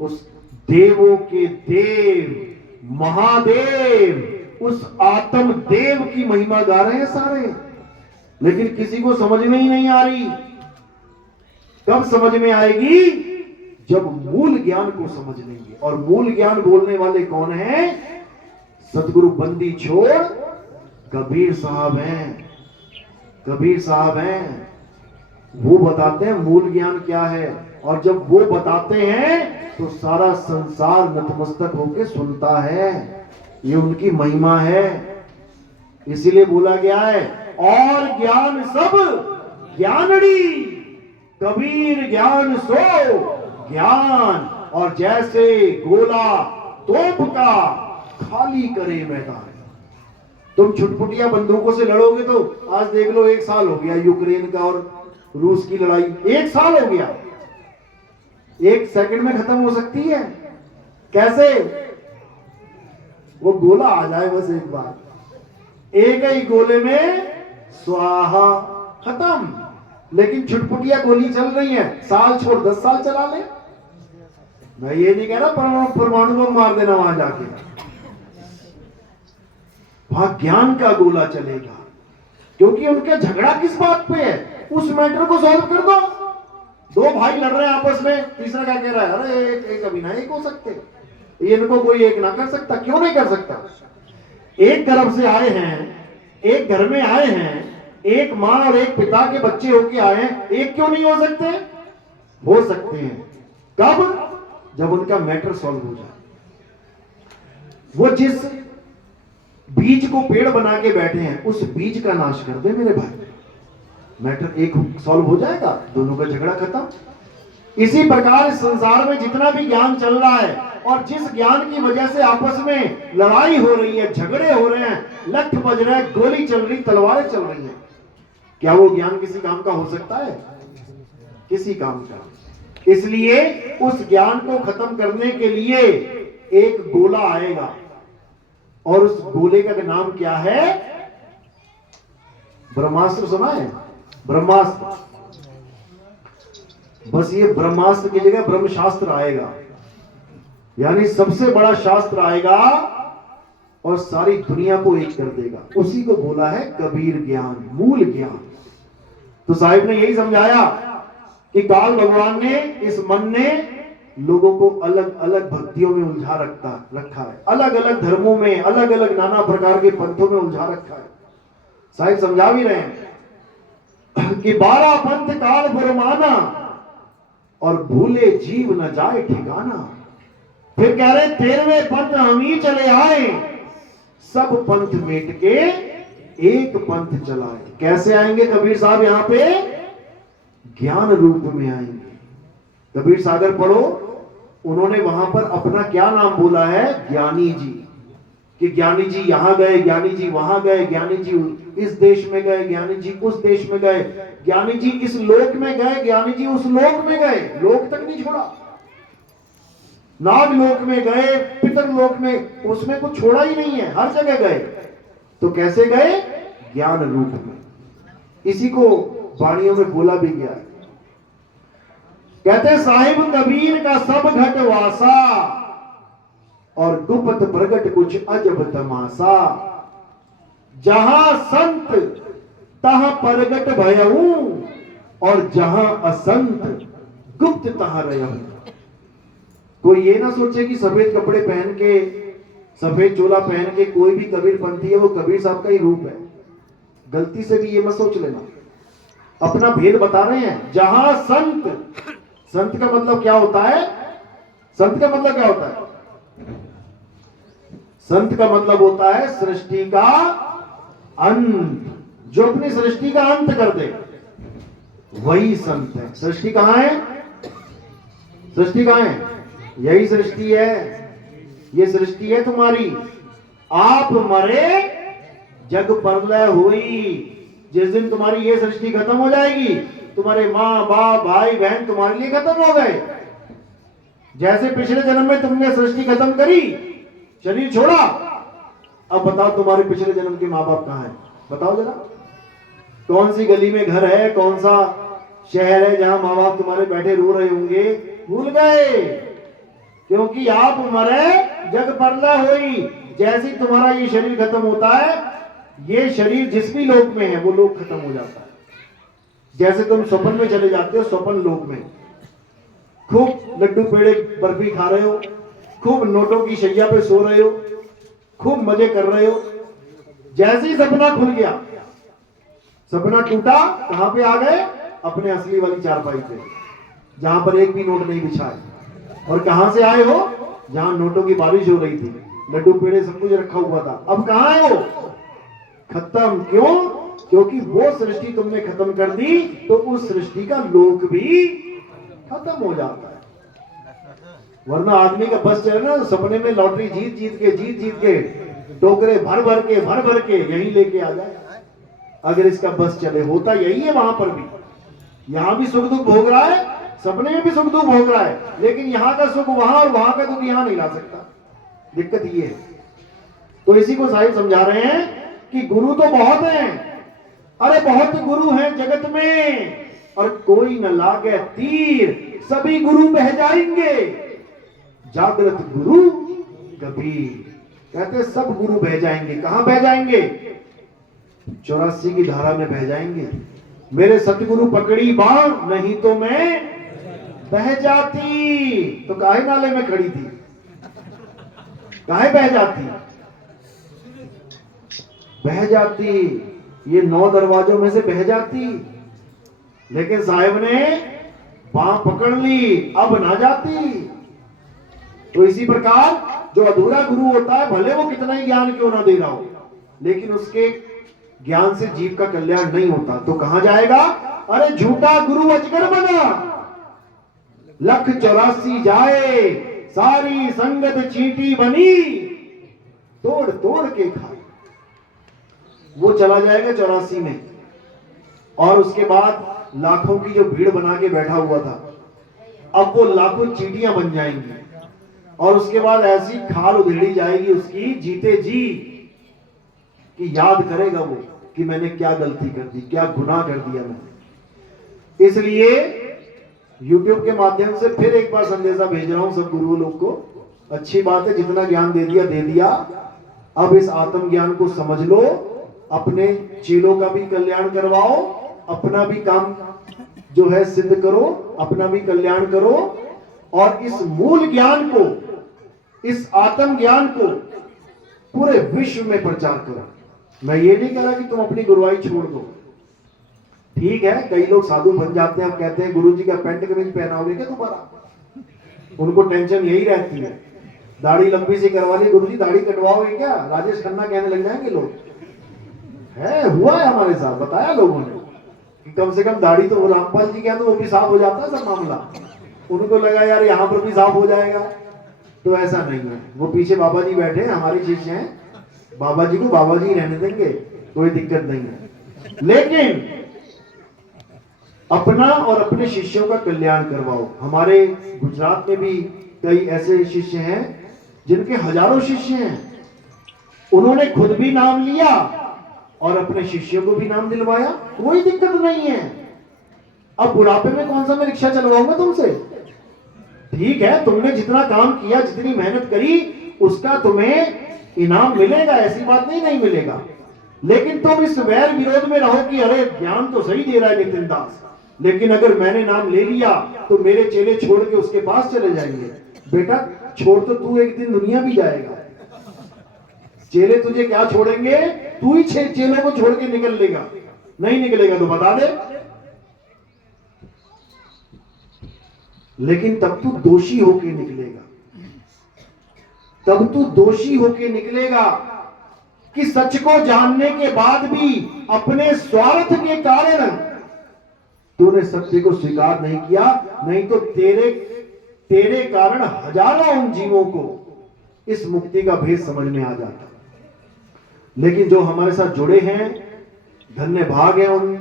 उस देवों के देव महादेव, उस आत्म देव की महिमा गा रहे हैं सारे। लेकिन किसी को समझ में ही नहीं आ रही। कब समझ में आएगी? जब मूल ज्ञान को समझ लेंगे। और मूल ज्ञान बोलने वाले कौन हैं? सतगुरु बंदी छोड़ कबीर साहब हैं। कबीर साहब हैं, वो बताते हैं मूल ज्ञान क्या है। और जब वो बताते हैं तो सारा संसार नतमस्तक होकर सुनता है। ये उनकी महिमा है। इसीलिए बोला गया है और ज्ञान सब ज्ञानड़ी, कबीर ज्ञान सो ज्ञान। और जैसे गोला तोप का खाली करे मैदान। तुम छुटपुटिया बंदूकों से लड़ोगे तो आज देख लो 1 साल हो गया यूक्रेन का और रूस की लड़ाई, 1 साल हो गया। 1 सेकंड में खत्म हो सकती है। कैसे? वो गोला आ जाए बस एक बार, एक ही गोले में स्वाहा, खत्म। लेकिन छुटपुटिया गोली चल रही है, साल छोड़ 10 साल चला ले। मैं ये नहीं कह रहा परमाणु बम मार देना वहां जाके, वहां ज्ञान का गोला चलेगा। क्योंकि उनके झगड़ा किस बात पे है? उस मैटर को सॉल्व कर दो। 2 भाई लड़ रहे हैं आपस में, तीसरा क्या कह रहा है? अरे एक अभी ना एक हो सकते, इनको कोई एक ना कर सकता। क्यों नहीं कर सकता? एक तरफ से आए हैं, एक घर में आए हैं, एक मां और एक पिता के बच्चे होके आए हैं, एक क्यों नहीं हो सकते? हो सकते हैं। कब? जब उनका मैटर सॉल्व हो जाए। वो जिस बीज को पेड़ बना के बैठे हैं उस बीज का नाश कर दे मेरे भाई। मैटर एक सॉल्व हो जाएगा, दोनों का झगड़ा खत्म। इसी प्रकार इस संसार में जितना भी ज्ञान चल रहा है और जिस ज्ञान की वजह से आपस में लड़ाई हो रही है, झगड़े हो रहे हैं, लठ बज रहे हैं, गोली चल रही, तलवारें चल रही हैं, क्या वो ज्ञान किसी काम का हो सकता है? किसी काम का। इसलिए उस ज्ञान को खत्म करने के लिए एक गोला आएगा और उस गोले का नाम क्या है? ब्रह्मास्त्र। सुना है? ब्रह्मास्त्र। बस ये ब्रह्मास्त्र की जगह ब्रह्मशास्त्र आएगा, यानी सबसे बड़ा शास्त्र आएगा और सारी दुनिया को एक कर देगा। उसी को बोला है कबीर ज्ञान, मूल ज्ञान। तो साहिब ने यही समझाया कि काल भगवान ने, इस मन ने लोगों को अलग अलग भक्तियों में उलझा रखा है, अलग अलग धर्मों में, अलग अलग नाना प्रकार के पंथों में उलझा रखा है। साहिब समझा भी रहे हैं कि 12 पंथ काल फरमाना और भूले जीव न जाए ठिकाना। फिर कह रहे 13वें पंथ हम ही चले आए, सब पंथ मिट के एक पंथ चलाए। कैसे आएंगे कबीर साहब? यहां पे ज्ञान रूप में आएंगे। कबीर सागर पढ़ो, उन्होंने वहां पर अपना क्या नाम बोला है? ज्ञानी जी। कि ज्ञानी जी यहां गए, ज्ञानी जी वहां गए, ज्ञानी जी इस देश में गए, ज्ञानी जी उस देश में गए, ज्ञानी जी इस लोक में गए, ज्ञानी जी उस लोक में गए। लोक तक नहीं छोड़ा, नाग लोक में गए, पितर लोक में, उसमें कुछ छोड़ा ही नहीं है, हर जगह गए। तो कैसे गए? ज्ञान रूप में। इसी को वाणियों में बोला भी गया है। कहते साहिब कबीर का सब घट वासा और गुप्त प्रगट कुछ अजब तमाशा। जहां संत तहां प्रगट भयऊ और जहां असंत गुप्त तहां रहूं। कोई ये ना सोचे कि सफेद कपड़े पहन के, सफेद चोला पहन के कोई भी कबीर पंथी है वो कबीर साहब का ही रूप है। गलती से भी ये मत सोच लेना। अपना भेद बता रहे हैं। जहां संत, संत का मतलब क्या होता है? संत का मतलब क्या होता है? संत का मतलब होता है सृष्टि का अंत। जो अपनी सृष्टि का अंत कर दे वही संत है। सृष्टि कहां है? सृष्टि कहां है? यही सृष्टि है। ये सृष्टि है तुम्हारी। आप मरे जग प्रलय हुई। जिस दिन तुम्हारी ये सृष्टि खत्म हो जाएगी, तुम्हारे माँ बाप भाई बहन तुम्हारे लिए खत्म हो गए। जैसे पिछले जन्म में तुमने सृष्टि खत्म करी, शरीर छोड़ा, अब बताओ तुम्हारे पिछले जन्म के माँ बाप कहां हैं? बताओ जरा। कौन सी गली में घर है, कौन सा शहर है जहां माँ बाप तुम्हारे बैठे रो रहे होंगे? भूल गए, क्योंकि आप मरे जग प्रलय हुई। जैसे तुम्हारा ये शरीर खत्म होता है, ये शरीर जिस भी लोक में है वो लोक खत्म हो जाता है। जैसे तुम स्वप्न में चले जाते हो, स्वप्न लोक में खूब लड्डू पेड़े बर्फी खा रहे हो, खूब नोटों की शैया पे सो रहे हो, खूब मजे कर रहे हो। जैसे ही सपना खुल गया, सपना टूटा, कहां पे आ गए? अपने असली वाली चारपाई पे, जहां पर एक भी नोट नहीं बिछा है। और कहां से आए हो? जहां नोटों की बारिश हो रही थी, लड्डू पेड़े सब कुछ रखा हुआ था। अब कहां है वो? खत्म। क्यों? क्योंकि वो सृष्टि तुमने खत्म कर दी तो उस सृष्टि का लोक भी खत्म हो जाता है। वरना आदमी का बस चले ना, सपने में लॉटरी जीत जीत के टोकरे भर भर के यही लेके आ जाए। अगर इसका बस चले, होता यही है। वहां पर भी, यहां भी सुख दुख भोग रहा है, सपने में भी सुख दुख भोग रहा है, लेकिन यहां का सुख वहां और वहां का दुख यहां नहीं ला सकता। दिक्कत ये है। तो इसी को साहिब समझा रहे हैं कि गुरु तो बहुत हैं, अरे बहुत गुरु हैं जगत में, और कोई न लागे तीर, सभी गुरु बह जाएंगे। जागृत गुरु कबीर। कहते सब गुरु बह जाएंगे। कहां बह जाएंगे? 84 की धारा में बह जाएंगे। मेरे सतगुरु पकड़ी बाण, नहीं तो मैं बह जाती। तो काहे नाले में खड़ी थी? काहे बह जाती? बह जाती। ये 9 दरवाजों में से बह जाती, लेकिन साहिब ने बांह पकड़ ली, अब ना जाती। तो इसी प्रकार जो अधूरा गुरु होता है, भले वो कितना ही ज्ञान क्यों ना दे रहा हो, लेकिन उसके ज्ञान से जीव का कल्याण नहीं होता तो कहां जाएगा? अरे झूठा गुरु अजगर बना, 184 जाए, सारी संगत चींटी बनी, तोड़ तोड़ के खाए। वो चला जाएगा 84 में, और उसके बाद लाखों की जो भीड़ बना के बैठा हुआ था, अब वो लाखों चींटियां बन जाएंगी, और उसके बाद ऐसी खाल उधेड़ी जाएगी उसकी जीते जी कि याद करेगा वो कि मैंने क्या गलती कर दी, क्या गुनाह कर दिया मैंने। इसलिए YouTube के माध्यम से फिर एक बार संदेशा भेज रहा हूं सब गुरु लोग को। अच्छी बात है, जितना ज्ञान दे दिया दे दिया, अब इस आत्म ज्ञान को समझ लो, अपने चेलों का भी कल्याण करवाओ, अपना भी काम जो है सिद्ध करो, अपना भी कल्याण करो, और इस मूल ज्ञान को, इस आत्म ज्ञान को पूरे विश्व में प्रचार करो। मैं ये नहीं कह रहा कि तुम अपनी गुरुवाई छोड़ दो, ठीक है, कई लोग साधु बन जाते हैं, अब कहते हैं गुरुजी का पैंट कमीज पहनाओगे क्या दोबारा? उनको टेंशन यही रहती है, दाढ़ी लंबी सी करवा ली, गुरुजी दाढ़ी कटवाओगे क्या? राजेश खन्ना कहने लग जाएंगे लोग। है, हुआ है हमारे साथ, बताया लोगों ने कि कम से कम दाढ़ी तो रामपाल जी के तो वो भी साफ हो जाता है सब मामला। उनको लगा यार यहाँ पर भी साफ हो जाएगा, तो ऐसा नहीं है। वो पीछे बाबा जी बैठे हैं, हमारे शिष्य हैं, बाबा जी को बाबा जी रहने देंगे, कोई दिक्कत नहीं है। लेकिन अपना और अपने शिष्यों का कल्याण करवाओ। हमारे गुजरात में भी कई ऐसे शिष्य हैं जिनके हजारों शिष्य हैं, उन्होंने खुद भी नाम लिया और अपने शिष्यों को भी नाम दिलवाया, कोई दिक्कत नहीं है। अब बुढ़ापे में कौन सा मैं रिक्शा चलवाऊंगा तुमसे? ठीक है, तुमने जितना काम किया, जितनी मेहनत करी, उसका तुम्हें इनाम मिलेगा, ऐसी बात नहीं, नहीं मिलेगा। लेकिन तुम इस वैर विरोध में रहो कि अरे ज्ञान तो सही दे रहा है नितिन दास, लेकिन अगर मैंने नाम ले लिया तो मेरे चेले छोड़ के उसके पास चले जाएंगे। बेटा छोड़ तो तू एक दिन दुनिया भी जाएगा, चेले तुझे क्या छोड़ेंगे? तू ही चेलों को छोड़ के निकल लेगा, नहीं निकलेगा तो बता दे। लेकिन तब तू दोषी होके निकलेगा, तब तू दोषी होके निकलेगा कि सच को जानने के बाद भी अपने स्वार्थ के कारण तूने सत्य को स्वीकार नहीं किया, नहीं तो तेरे कारण हजारों उन जीवों को इस मुक्ति का भेद समझ में आ जाता। लेकिन जो हमारे साथ जुड़े हैं, धन्य भाग है उन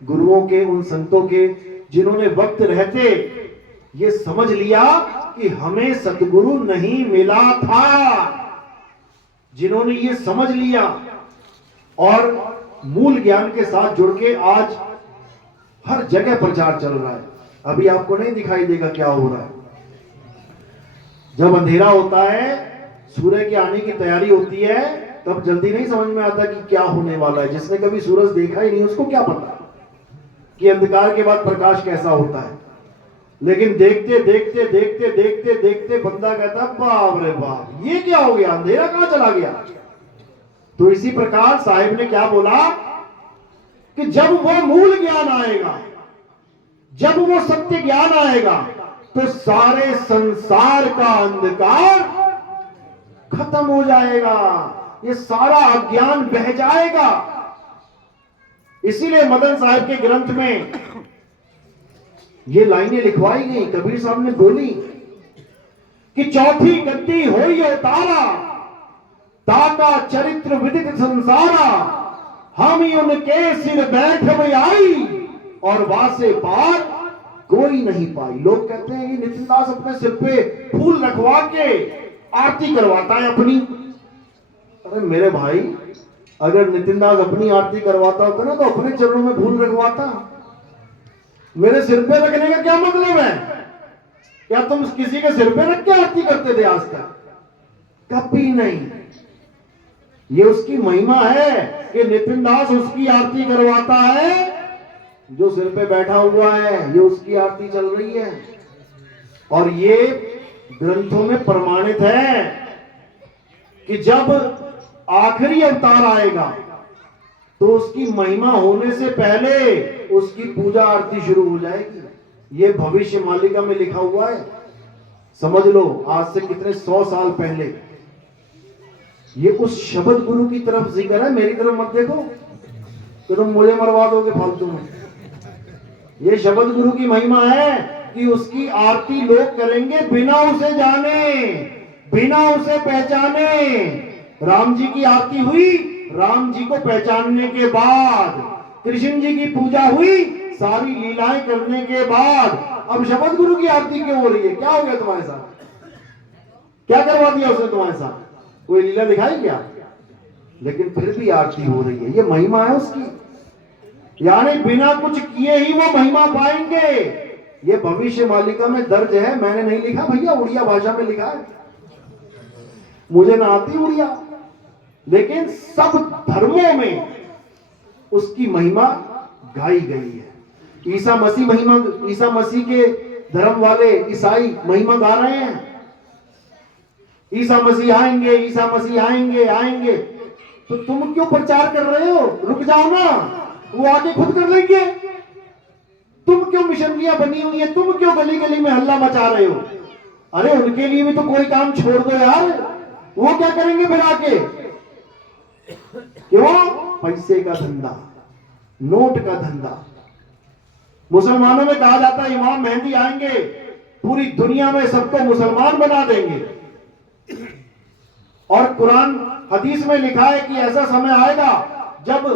गुरुओं के, उन संतों के, जिन्होंने वक्त रहते ये समझ लिया कि हमें सतगुरु नहीं मिला था, जिन्होंने ये समझ लिया और मूल ज्ञान के साथ जुड़ के आज हर जगह प्रचार चल रहा है। अभी आपको नहीं दिखाई देगा क्या हो रहा है। जब अंधेरा होता है, सूर्य के आने की तैयारी होती है, तब जल्दी नहीं समझ में आता कि क्या होने वाला है। जिसने कभी सूरज देखा ही नहीं उसको क्या पता कि अंधकार के बाद प्रकाश कैसा होता है। लेकिन देखते देखते देखते देखते देखते बंदा कहता बाप रे बाप, ये क्या हो गया, अंधेरा कहां चला गया। तो इसी प्रकार साहिब ने क्या बोला कि जब वो मूल ज्ञान आएगा, जब वो सत्य ज्ञान आएगा, तो सारे संसार का अंधकार खत्म हो जाएगा, ये सारा अज्ञान बह जाएगा। इसीलिए मदन साहब के ग्रंथ में ये लाइनें लिखवाई गई, कबीर साहब ने बोली कि चौथी गद्दी होई अवतारा, ताका चरित्र विदित संसारा, हम ही उनके सिर बैठ में आई और वासे पार कोई नहीं पाई। लोग कहते हैं कि नितिन दास अपने सिर पे फूल रखवा के आरती करवाता है अपनी। अरे मेरे भाई, अगर नितिन दास अपनी आरती करवाता होता ना तो अपने चरणों में फूल रखवाता। मेरे सिर पे रखने का क्या मतलब है? क्या तुम किसी के सिर पे रख के आरती करते थे आज तक? कभी नहीं। ये उसकी महिमा है कि नितिन दास उसकी आरती करवाता है, जो सिर पे बैठा हुआ है ये उसकी आरती चल रही है। और ये ग्रंथों में प्रमाणित है कि जब आखिरी अवतार आएगा तो उसकी महिमा होने से पहले उसकी पूजा आरती शुरू हो जाएगी। ये भविष्य मालिका में लिखा हुआ है, समझ लो। आज से कितने 100 साल पहले ये उस शब्द गुरु की तरफ जिक्र है, मेरी तरफ मत देखो। तो तुम मुझे मरवा दोगे फालतू में। ये शब्द गुरु की महिमा है कि उसकी आरती लोग करेंगे बिना उसे जाने, बिना उसे पहचाने। राम जी की आरती हुई राम जी को पहचानने के बाद, कृष्ण जी की पूजा हुई सारी लीलाएं करने के बाद। अब शब्द गुरु की आरती क्यों हो रही है? क्या हो गया तुम्हारे साथ? क्या करवा दिया उसने तुम्हारे साथ? कोई लीला दिखाई क्या? लेकिन फिर भी आरती हो रही है। ये महिमा है उसकी, यानी बिना कुछ किए ही वो महिमा पाएंगे। ये भविष्य मालिका में दर्ज है, मैंने नहीं लिखा भैया, उड़िया भाषा में लिखा है। मुझे ना आती उड़िया, लेकिन सब धर्मों में उसकी महिमा गाई गई है। ईसा मसीह महिमा, ईसा मसीह के धर्म वाले ईसाई महिमा गा रहे हैं। ईसा मसीह आएंगे, ईसा मसीह आएंगे, आएंगे। तो तुम क्यों प्रचार कर रहे हो? रुक जाओ ना, वो आगे खुद कर लेंगे। तुम क्यों मिशनरियां बनी हुई है? तुम क्यों गली गली में हल्ला मचा रहे हो? अरे उनके लिए भी तो कोई काम छोड़ दो यार। वो क्या करेंगे फिर आके? क्यों? पैसे का धंधा, नोट का धंधा। मुसलमानों में कहा जाता है इमाम मेहंदी आएंगे, पूरी दुनिया में सबको मुसलमान बना देंगे। और कुरान हदीस में लिखा है कि ऐसा समय आएगा जब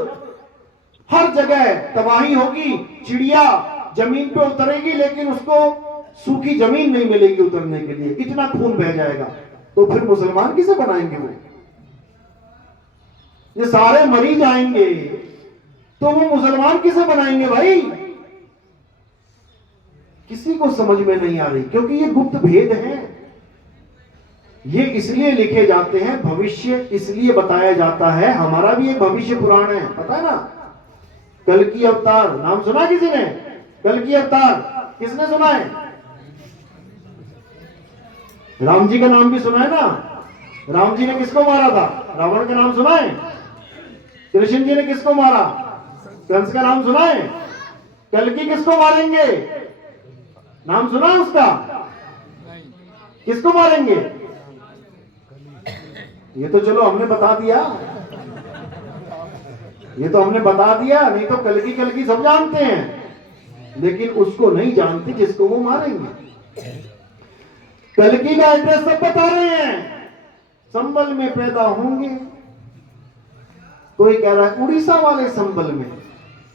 हर जगह तबाही होगी, चिड़िया जमीन पे उतरेगी लेकिन उसको सूखी जमीन नहीं मिलेगी उतरने के लिए, इतना खून बह जाएगा। तो फिर मुसलमान किसे बनाएंगे? वो ये सारे मरी जाएंगे तो वो मुसलमान किसे बनाएंगे भाई? किसी को समझ में नहीं आ रही, क्योंकि ये गुप्त भेद हैं। ये इसलिए लिखे जाते हैं, भविष्य इसलिए बताया जाता है। हमारा भी एक भविष्य पुराण है, पता है ना? कल की अवतार नाम सुना किसी ने? कल की अवतार किसने सुना है? राम जी का नाम भी सुना है ना? राम जी ने किसको मारा था? रावण का नाम सुना है? कृष्ण जी ने किसको मारा? कंस का नाम सुना है? कल की किसको मारेंगे? नाम सुना है उसका? किसको मारेंगे? ये तो चलो हमने बता दिया, ये तो हमने बता दिया। नहीं तो कल की सब जानते हैं, लेकिन उसको नहीं जानते जिसको वो मारेंगे। कल की का एड्रेस सब बता रहे हैं। संबल में पैदा होंगे, कोई कह रहा है उड़ीसा वाले संबल में,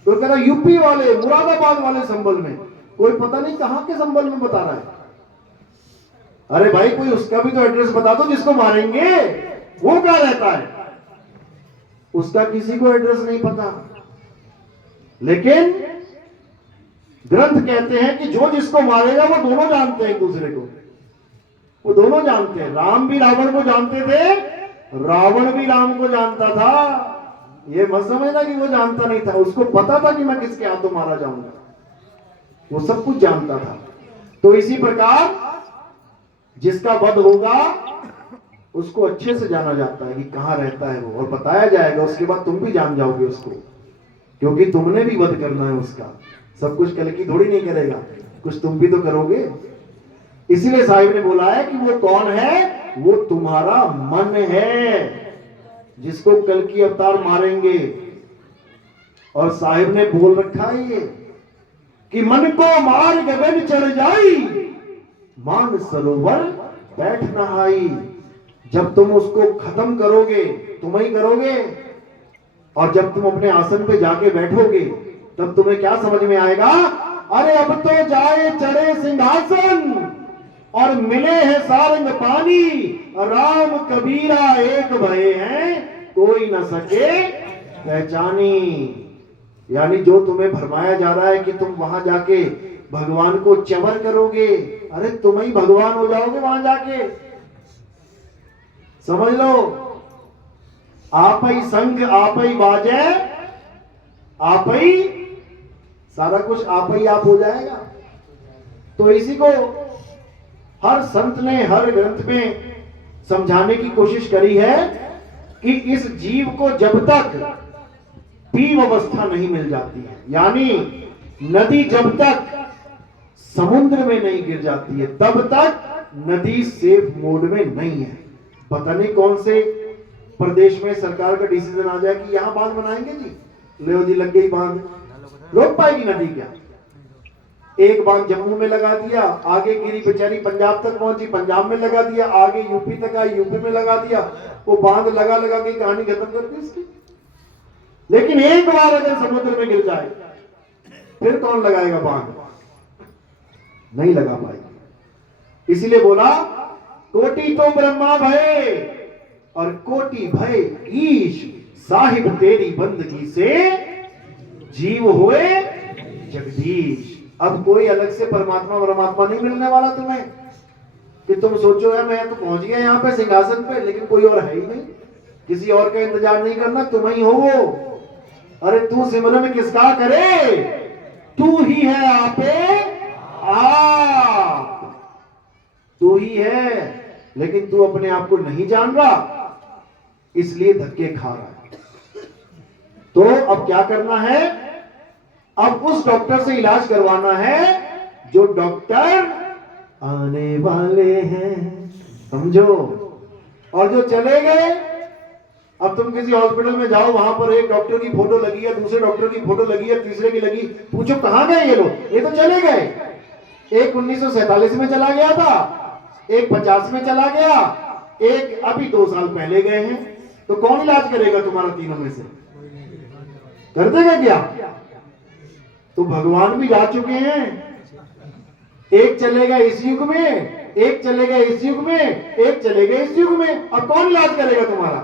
कोई कह रहा है यूपी वाले मुरादाबाद वाले संबल में, कोई पता नहीं कहां के संबल में बता रहा है। अरे भाई कोई उसका भी तो एड्रेस बता दो जिसको मारेंगे। वो क्या रहता है? उसका किसी को एड्रेस नहीं पता। लेकिन ग्रंथ कहते हैं कि जो जिसको मारेगा वो दोनों जानते हैं एक दूसरे को, वो दोनों जानते हैं। राम भी रावण को जानते थे, रावण भी राम को जानता था। ये मत समझना कि वो जानता नहीं था, उसको पता था कि मैं किसके हाथों मारा जाऊंगा, वो सब कुछ जानता था। तो इसी प्रकार जिसका वध होगा उसको अच्छे से जाना जाता है कि कहां रहता है वो, और बताया जाएगा। उसके बाद तुम भी जान जाओगे उसको, क्योंकि तुमने भी वध करना है उसका। सब कुछ कल की थोड़ी नहीं करेगा, कुछ तुम भी तो करोगे। इसीलिए साहिब ने बोला है कि वो कौन है? वो तुम्हारा मन है, जिसको कल की अवतार मारेंगे। और साहिब ने बोल रखा है ये कि मन को मार गगन चढ़ जाई, मान सरोवर बैठ नहाई। जब तुम उसको खत्म करोगे, तुम ही करोगे, और जब तुम अपने आसन पे जाके बैठोगे तब तुम्हें क्या समझ में आएगा? अरे अब तो जाए चढ़े सिंहासन और मिले हैं सारंग पानी, राम कबीरा एक भये हैं कोई न सके पहचानी। यानी जो तुम्हें भरमाया जा रहा है कि तुम वहां जाके भगवान को चवर करोगे, अरे तुम ही भगवान हो जाओगे वहां जाके। समझ लो, आप ही संग आप ही बाजे, आप ही सारा कुछ, आप ही आप हो जाएगा। तो इसी को हर संत ने हर ग्रंथ में समझाने की कोशिश करी है कि इस जीव को जब तक पीव अवस्था नहीं मिल जाती है, यानी नदी जब तक समुद्र में नहीं गिर जाती है, तब तक नदी सेफ मोड में नहीं है। पता नहीं कौन से प्रदेश में सरकार का डिसीजन आ जाए कि यहां बांध बनाएंगे जी, ले जी लग गई बांध, रोक पाएगी नदी क्या? एक बांध जम्मू में लगा दिया, आगे गिरी बेचारी पंजाब तक पहुंची, पंजाब में लगा दिया, आगे यूपी तक आई, यूपी में लगा दिया। वो बांध लगा लगा के कहानी खत्म कर दी इसकी। लेकिन एक बार अगर समुद्र में गिर जाए फिर कौन लगाएगा बांध? नहीं लगा पाएगी। इसीलिए बोला कोटि तो ब्रह्मा भय और कोटि भय ईश, साहिब तेरी बंदगी से जीव हुए जगदीश। अब कोई अलग से परमात्मा परमात्मा नहीं मिलने वाला तुम्हें कि तुम सोचो यार मैं तो पहुंच गया यहाँ पे सिंहासन पे, लेकिन कोई और है ही नहीं, किसी और का इंतजार नहीं करना, तुम ही हो वो। अरे तू सिमरन किसका करे, तू ही है आपे आप, तू ही है, लेकिन तू अपने आप को नहीं जान रहा, इसलिए धक्के खा रहा है। तो अब क्या करना है? अब उस डॉक्टर से इलाज करवाना है जो डॉक्टर आने वाले हैं, समझो। और जो चले गए, अब तुम किसी हॉस्पिटल में जाओ, वहां पर एक डॉक्टर की फोटो लगी है, दूसरे डॉक्टर की फोटो लगी है, तीसरे की लगी, पूछो कहां गए ये लोग? ये तो चले गए। एक 1947 में चला गया था, एक 50 में चला गया, एक अभी 2 साल पहले गए हैं। तो कौन इलाज करेगा तुम्हारा तीनों में से? कर देगा क्या? तो भगवान भी जा चुके हैं, एक चलेगा इस युग में, एक चलेगा इस युग में, एक चलेगा इस युग में। अब कौन इलाज करेगा तुम्हारा?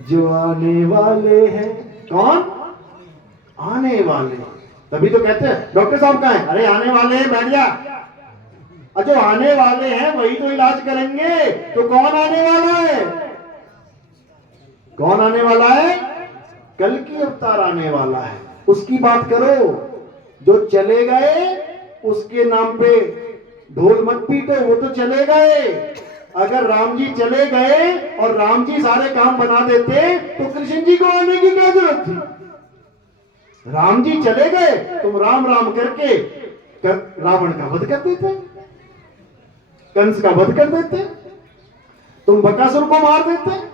जो आने वाले हैं। कौन? आने वाले। तभी तो कहते हैं डॉक्टर साहब कहाँ हैं? अरे आने वाले हैं, बैठ जा। जो आने वाले हैं वही तो इलाज करेंगे। तो कौन आने वाला है? कौन आने वाला है? कल की अवतार आने वाला है, उसकी बात करो। जो चले गए उसके नाम पे ढोल मत पीटो, वो तो चले गए। अगर राम जी चले गए और राम जी सारे काम बना देते तो कृष्ण जी को आने की क्या जरूरत थी? राम जी चले गए, तुम राम राम करके रावण का वध कर देते, कंस का वध कर देते, तुम बकासुर को मार देते,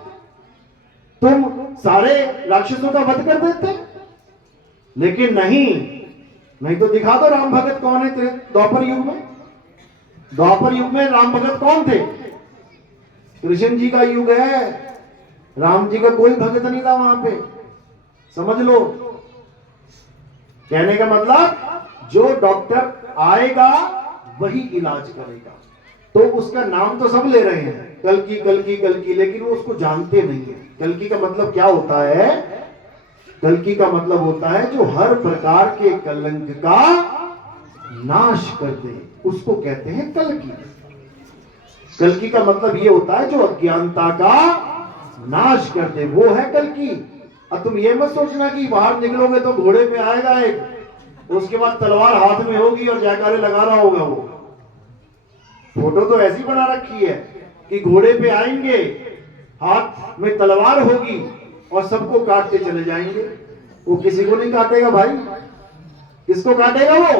तुम सारे राक्षसों का वध कर देते। लेकिन नहीं तो दिखा दो राम भगत कौन है द्वापर युग में। द्वापर युग में राम भगत कौन थे? कृष्ण जी का युग है, राम जी का कोई भगत नहीं था वहां पे, समझ लो। कहने का मतलब जो डॉक्टर आएगा वही इलाज करेगा। तो उसका नाम तो सब ले रहे हैं, कल्कि कल्कि कल्कि, लेकिन वो उसको जानते नहीं है। कल्कि का मतलब क्या होता है? कल्कि का मतलब होता है जो हर प्रकार के कलंक का नाश कर दे, उसको कहते हैं कल्कि। कल्कि का मतलब ये होता है जो अज्ञानता का नाश कर दे, वो है कल्कि। अब तुम ये मत सोचना कि बाहर निकलोगे तो घोड़े पे आएगा एक, उसके बाद तलवार हाथ में होगी और जयकारे लगा रहा होगा वो। फोटो तो ऐसी बना रखी है कि घोड़े पे आएंगे, हाथ में तलवार होगी और सबको काटते चले जाएंगे। वो किसी को नहीं काटेगा भाई। किसको काटेगा? वो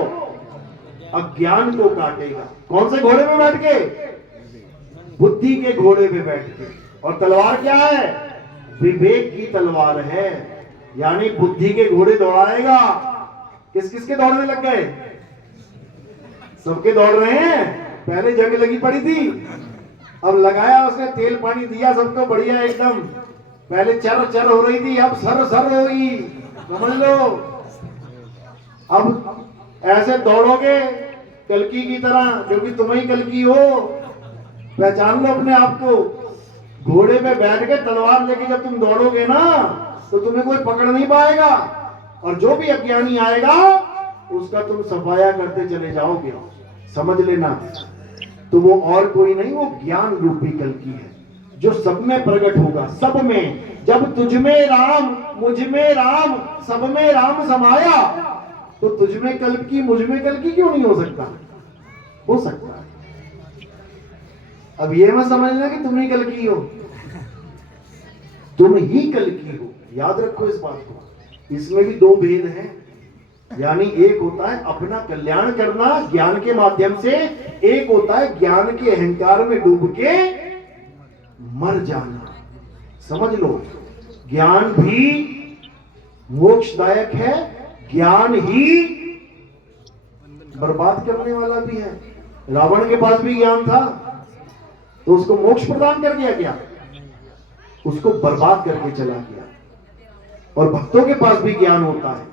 अज्ञान को काटेगा। कौन से घोड़े पे बैठ के? बुद्धि के घोड़े पे बैठ के। और तलवार क्या है? विवेक की तलवार है, यानी बुद्धि के घोड़े दौड़ाएगा। किस किस के दौड़ने लग गए? सबके दौड़ रहे हैं। पहले जंग लगी पड़ी थी, अब लगाया उसने तेल पानी दिया सबको बढ़िया एकदम। पहले चर चर हो रही थी, अब सर सर होगी, समझ लो। अब ऐसे दौड़ोगे कल्कि की तरह, क्योंकि तुम ही कल्कि हो। पहचान लो अपने आप को। घोड़े पे बैठ के तलवार लेके जब तुम दौड़ोगे ना तो तुम्हें कोई पकड़ नहीं पाएगा, और जो भी अज्ञानी आएगा उसका तुम सफाया करते चले जाओगे। समझ लेना, तो वो और कोई नहीं, वो ज्ञान रूपी कल्कि है जो सब में प्रकट होगा। सब में, जब तुझ में राम मुझ में राम सब में राम समाया, तो तुझ में कल्कि मुझ में कल्कि क्यों नहीं हो सकता? हो सकता है। अब ये मत समझना कि तुम ही कल्कि हो, तुम ही कल्कि हो, याद रखो इस बात को। इसमें भी 2 भेद हैं, यानी एक होता है अपना कल्याण करना ज्ञान के माध्यम से, एक होता है ज्ञान के अहंकार में डूब के मर जाना। समझ लो, ज्ञान भी मोक्षदायक है, ज्ञान ही बर्बाद करने वाला भी है। रावण के पास भी ज्ञान था तो उसको मोक्ष प्रदान कर दिया क्या? उसको बर्बाद करके चला गया। और भक्तों के पास भी ज्ञान होता है,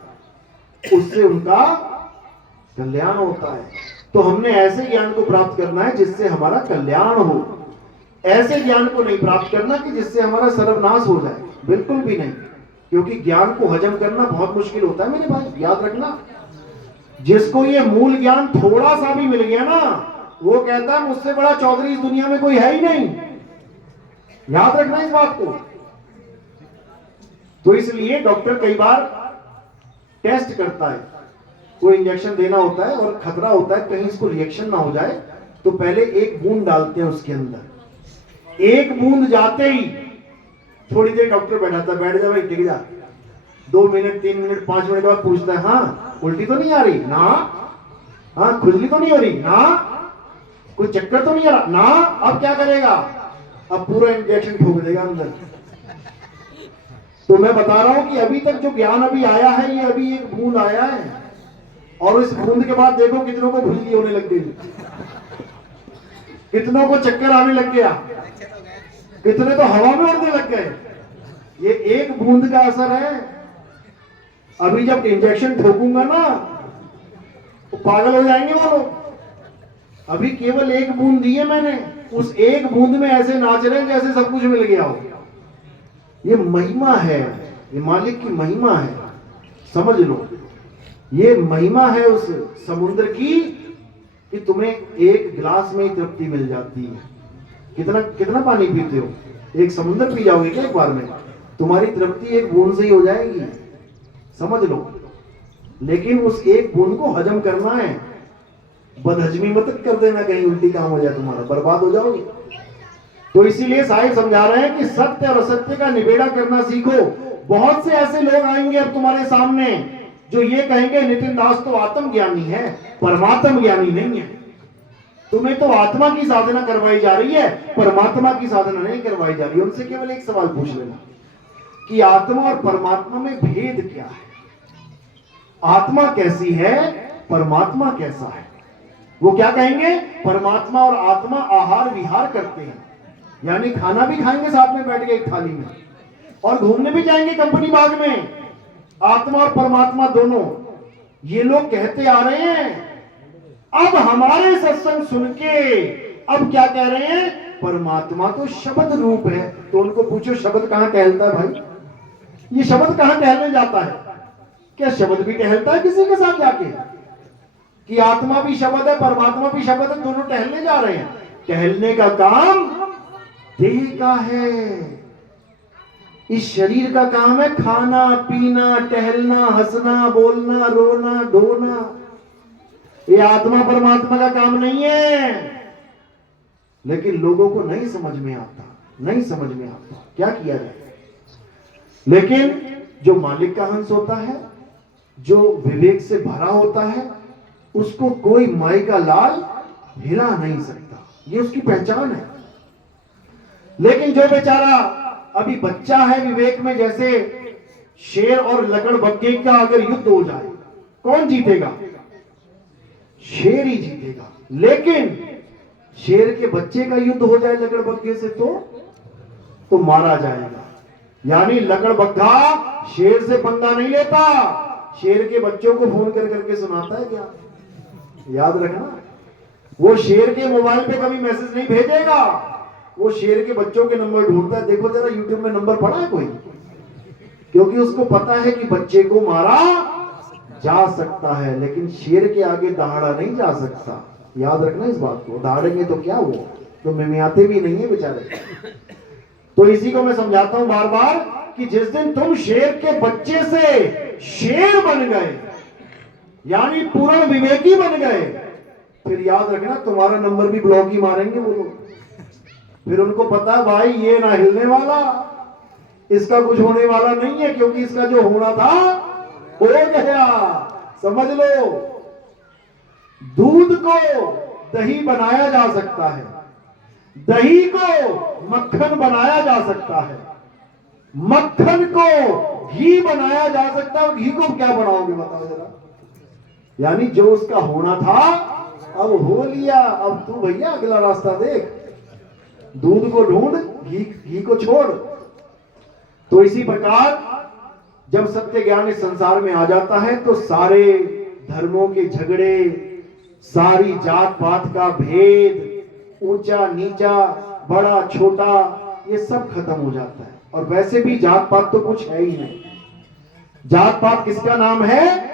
उससे उनका कल्याण होता है। तो हमने ऐसे ज्ञान को प्राप्त करना है जिससे हमारा कल्याण हो। ऐसे ज्ञान को नहीं प्राप्त करना कि जिससे हमारा सर्वनाश हो जाए, बिल्कुल भी नहीं। क्योंकि ज्ञान को हजम करना बहुत मुश्किल होता है मेरे भाई, याद रखना। जिसको ये मूल ज्ञान थोड़ा सा भी मिल गया ना, वो कहता है मुझसे बड़ा चौधरी इस दुनिया में कोई है ही नहीं। याद रखना इस बात को। तो इसलिए डॉक्टर कई बार टेस्ट करता है, कोई इंजेक्शन देना होता है और खतरा होता है कहीं इसको रिएक्शन ना हो जाए, तो पहले एक बूंद डालते हैं उसके अंदर। एक बूंद जाते ही थोड़ी देर डॉक्टर बैठाता है, बैठ जा भाई, टिक जा। 2 मिनट 3 मिनट 5 मिनट के बाद पूछता है, हाँ उल्टी तो नहीं आ रही ना, हाँ खुजली तो नहीं हो रही ना, कोई चक्कर तो नहीं आ रहा ना, अब क्या करेगा? अब पूरा इंजेक्शन ठोक देगा अंदर। तो मैं बता रहा हूं कि अभी तक जो ज्ञान अभी आया है, ये अभी एक बूंद आया है, और इस बूंद के बाद देखो कितनों को खुजली होने लग गई, कितनों को चक्कर आने लग गया, कितने तो हवा में उड़ने लग गए। ये एक बूंद का असर है। अभी जब इंजेक्शन ठोकूंगा ना तो पागल हो जाएंगे वो लोग। अभी केवल एक बूंद दी है मैंने, उस एक बूंद में ऐसे नाच रहे हैं जैसे सब कुछ मिल गया हो। ये महिमा है, ये मालिक की महिमा है, समझ लो। ये महिमा है उस समुद्र की कि तुम्हें एक गिलास में ही तृप्ति मिल जाती है। कितना कितना पानी पीते हो? एक समुद्र पी जाओगे क्या एक बार में? तुम्हारी तृप्ति एक बूंद से ही हो जाएगी, समझ लो। लेकिन उस एक बूंद को हजम करना है, बदहजमी मत कर देना, कहीं उल्टी काम हो जाए तुम्हारा, बर्बाद हो जाओगे। तो इसीलिए साहिब समझा रहे हैं कि सत्य और असत्य का निबेड़ा करना सीखो। बहुत से ऐसे लोग आएंगे अब तुम्हारे सामने जो ये कहेंगे नितिन दास तो आत्मज्ञानी है, परमात्म ज्ञानी नहीं है। तुम्हें तो आत्मा की साधना करवाई जा रही है, परमात्मा की साधना नहीं करवाई जा रही है। उनसे केवल एक सवाल पूछ लेना कि आत्मा और परमात्मा में भेद क्या है, आत्मा कैसी है, परमात्मा कैसा है। वो क्या कहेंगे? परमात्मा और आत्मा आहार विहार करते हैं, यानी खाना भी खाएंगे साथ में बैठ के एक थाली में, और घूमने भी जाएंगे कंपनी बाग में। आत्मा और परमात्मा दोनों ये लोग कहते आ रहे हैं। अब हमारे सत्संग सुन के अब क्या कह रहे हैं? परमात्मा तो शब्द रूप है। तो उनको पूछो शब्द कहां टहलता है भाई? ये शब्द कहां टहलने जाता है? क्या शब्द भी टहलता है किसी के साथ जाके? कि आत्मा भी शब्द है, परमात्मा भी शब्द है, दोनों टहलने जा रहे हैं। टहलने का काम देह का है, इस शरीर का काम है खाना पीना, टहलना, हंसना, बोलना, रोना, ढोना। ये आत्मा परमात्मा का काम नहीं है। लेकिन लोगों को नहीं समझ में आता, नहीं समझ में आता, क्या किया जाए। लेकिन जो मालिक का हंस होता है, जो विवेक से भरा होता है, उसको कोई माई का लाल हिला नहीं सकता, ये उसकी पहचान है। लेकिन जो बेचारा अभी बच्चा है विवेक में, जैसे शेर और लकड़बग्घे का अगर युद्ध हो जाए, कौन जीतेगा? शेर ही जीतेगा। लेकिन शेर के बच्चे का युद्ध हो जाए लकड़बग्घे से तो मारा जाएगा। यानी लकड़बग्घा शेर से पंगा नहीं लेता, शेर के बच्चों को फोन कर करके सुनाता है क्या? याद रखना, वो शेर के मोबाइल पे कभी मैसेज नहीं भेजेगा, वो शेर के बच्चों के नंबर ढूंढता है। देखो जरा यूट्यूब में नंबर पड़ा है कोई? क्योंकि उसको पता है कि बच्चे को मारा जा सकता है, लेकिन शेर के आगे दहाड़ा नहीं जा सकता। याद रखना इस बात को। दहाड़ेंगे तो क्या हुआ, तो मिमियाते भी नहीं है बेचारे। तो इसी को मैं समझाता हूं बार बार कि जिस दिन तुम शेर के बच्चे से शेर बन गए, यानी पूर्ण विवेकी बन गए, फिर याद रखना तुम्हारा नंबर भी ब्लॉक ही मारेंगे वो लोग। फिर उनको पता है भाई ये ना हिलने वाला, इसका कुछ होने वाला नहीं है, क्योंकि इसका जो होना था हो गया। समझ लो, दूध को दही बनाया जा सकता है, दही को मक्खन बनाया जा सकता है, मक्खन को घी बनाया जा सकता है, और घी को क्या बनाओगे बताओ जरा। यानी जो उसका होना था अब हो लिया, अब तू भैया अगला रास्ता देख, दूध को ढूंढ, घी को छोड़। तो इसी प्रकार जब सत्य ज्ञान इस संसार में आ जाता है तो सारे धर्मों के झगड़े, सारी जात पात का भेद, ऊंचा नीचा, बड़ा छोटा, ये सब खत्म हो जाता है। और वैसे भी जात पात तो कुछ है ही नहीं। जात पात किसका नाम है?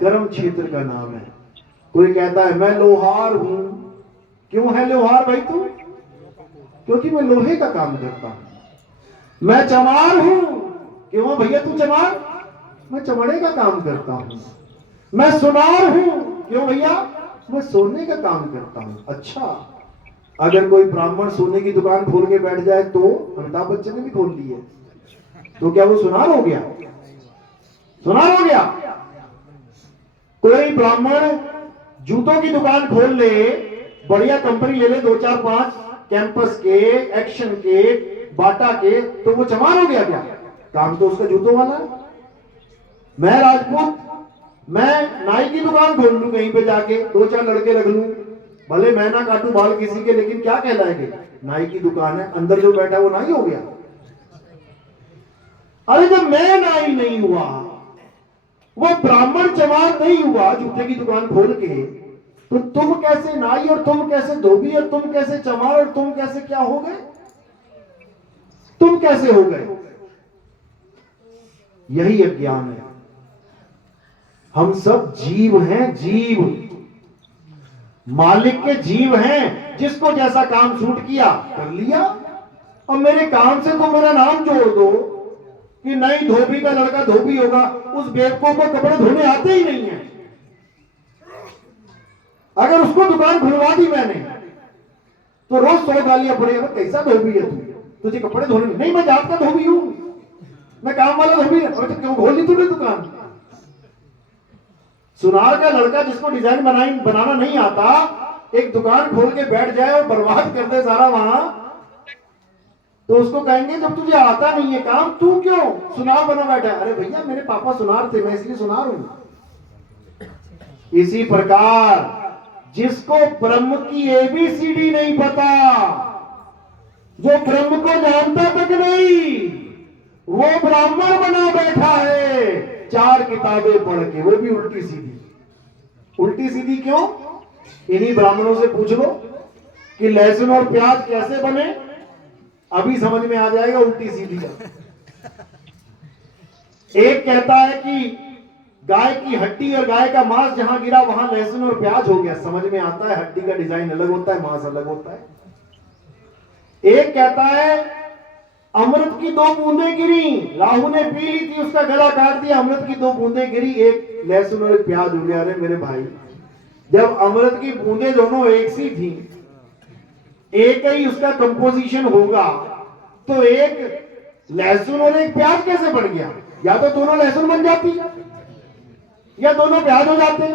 कर्म क्षेत्र का नाम है। कोई कहता है मैं लोहार हूं। क्यों है लोहार भाई तू? क्योंकि मैं लोहे का काम करता हूं। मैं चमार हूं। क्यों भैया तू चमार? मैं चमड़े का काम करता हूं। मैं सुनार हूं। क्यों भैया? मैं सोने का काम करता हूं। अच्छा, अगर कोई ब्राह्मण सोने की दुकान खोल के बैठ जाए तो, अमिताभ बच्चन ने भी खोल ली है, तो क्या वो सुनार हो गया? सुनार हो गया? कोई ब्राह्मण जूतों की दुकान खोल ले, बढ़िया कंपनी ले ले, 2 4 5 कैंपस के, एक्शन के, बाटा के, तो वो चमार हो गया क्या? काम तो उसका जूतों वाला है। मैं राजपूत, मैं नाई की दुकान खोल लूं कहीं पे जाके, 2 4 लड़के रख लूं, भले मैं ना काटू बाल किसी के, लेकिन क्या कहलाएंगे? नाई की दुकान है, अंदर जो बैठा वो नाई हो गया। अरे जब मैं नाई नहीं हुआ, वो ब्राह्मण चमार नहीं हुआ जूते की दुकान खोल के, तो तुम कैसे नाई, और तुम कैसे धोबी, और तुम कैसे चमार, और तुम कैसे क्या हो गए? तुम कैसे हो गए? यही अज्ञान है। हम सब जीव हैं, जीव, मालिक के जीव हैं। जिसको जैसा काम सूट किया कर लिया। और मेरे काम से तो मेरा नाम जोड़ दो कि नहीं धोबी का लड़का धोबी होगा, उस बेवकूफ को कपड़े धोने आते ही नहीं है। अगर उसको दुकान खुलवा दी मैंने तो रोज 100 गालियां पड़ेगा, कैसा धोबी है तू, तुझे कपड़े धोने नहीं? मैं जात का धोबी हूं, मैं काम वाला धोबी है। तो क्यों खोल ली तूने दुकान? सुनार का लड़का जिसको डिजाइन बनाना नहीं आता, एक दुकान खोल के बैठ जाए और बर्बाद कर दे सारा वहां, तो उसको कहेंगे जब तुझे आता नहीं है काम, तू क्यों सुनार बना बैठा? अरे भैया मेरे पापा सुनार थे, मैं इसलिए सुनार हूं। इसी प्रकार जिसको ब्रह्म की ABCD नहीं पता, जो ब्रह्म को जानता तक नहीं, वो ब्राह्मण बना बैठा है 4 किताबें पढ़ के, वो भी उल्टी सीधी। उल्टी सीधी क्यों? इन्हीं ब्राह्मणों से पूछ लो कि लहसुन और प्याज कैसे बने, अभी समझ में आ जाएगा उल्टी सीधी का। एक कहता है कि गाय की हड्डी और गाय का मांस जहां गिरा वहां लहसुन और प्याज हो गया, समझ में आता है, हड्डी का डिजाइन अलग होता है, मांस अलग होता है। एक कहता है अमृत की 2 बूंदें गिरी, राहु ने पी ली थी, उसका गला काट दिया, अमृत की 2 बूंदें गिरी, एक लहसुन और एक प्याज हो गया। अरे मेरे भाई, जब अमृत की बूंदें दोनों एक सी थी, एक ही उसका कंपोजिशन होगा, तो एक लहसुन और एक प्याज कैसे बन गया? या तो दोनों लहसुन बन जाती या दोनों प्याज हो जाते।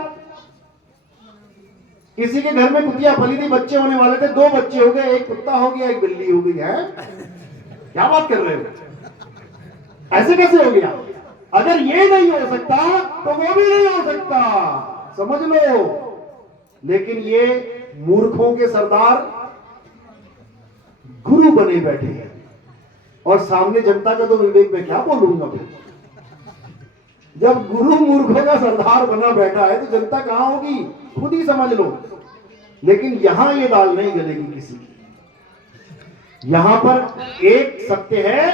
किसी के घर में कुतिया पली थी, बच्चे होने वाले थे, 2 बच्चे हो गए, एक कुत्ता हो गया, एक बिल्ली हो गई है। क्या बात कर रहे हो? ऐसे कैसे हो गया? अगर ये नहीं हो सकता तो वो भी नहीं हो सकता, समझ लो। लेकिन ये मूर्खों के सरदार गुरु बने बैठे हैं, और सामने जनता का तो विवेक में क्या बोलूंगा फिर। जब गुरु मूर्खों का सरदार बना बैठा है तो जनता कहां होगी, खुद ही समझ लो। लेकिन यहां ये दाल नहीं गलेगी किसी की। यहां पर एक सत्य है,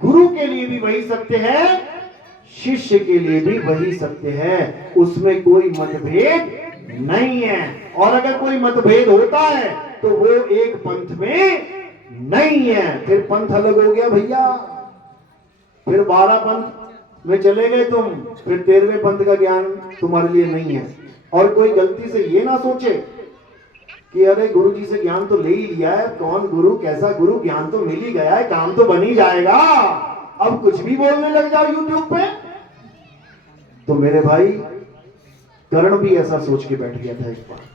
गुरु के लिए भी वही सत्य है, शिष्य के लिए भी वही सत्य है, उसमें कोई मतभेद नहीं है। और अगर कोई मतभेद होता है तो वो एक पंथ में नहीं है। फिर पंथ अलग हो गया भैया, फिर 12 पंथ में चले गए तुम, फिर 13वें पंथ का ज्ञान तुम्हारे लिए नहीं है। और कोई गलती से ये ना सोचे कि अरे गुरु जी से ज्ञान तो ले ही लिया है, कौन गुरु कैसा गुरु, ज्ञान तो मिल ही गया है, काम तो बन ही जाएगा, अब कुछ भी बोलने लग जाओ यूट्यूब पे। तो मेरे भाई, कर्ण भी ऐसा सोच के बैठ गया था एक बार।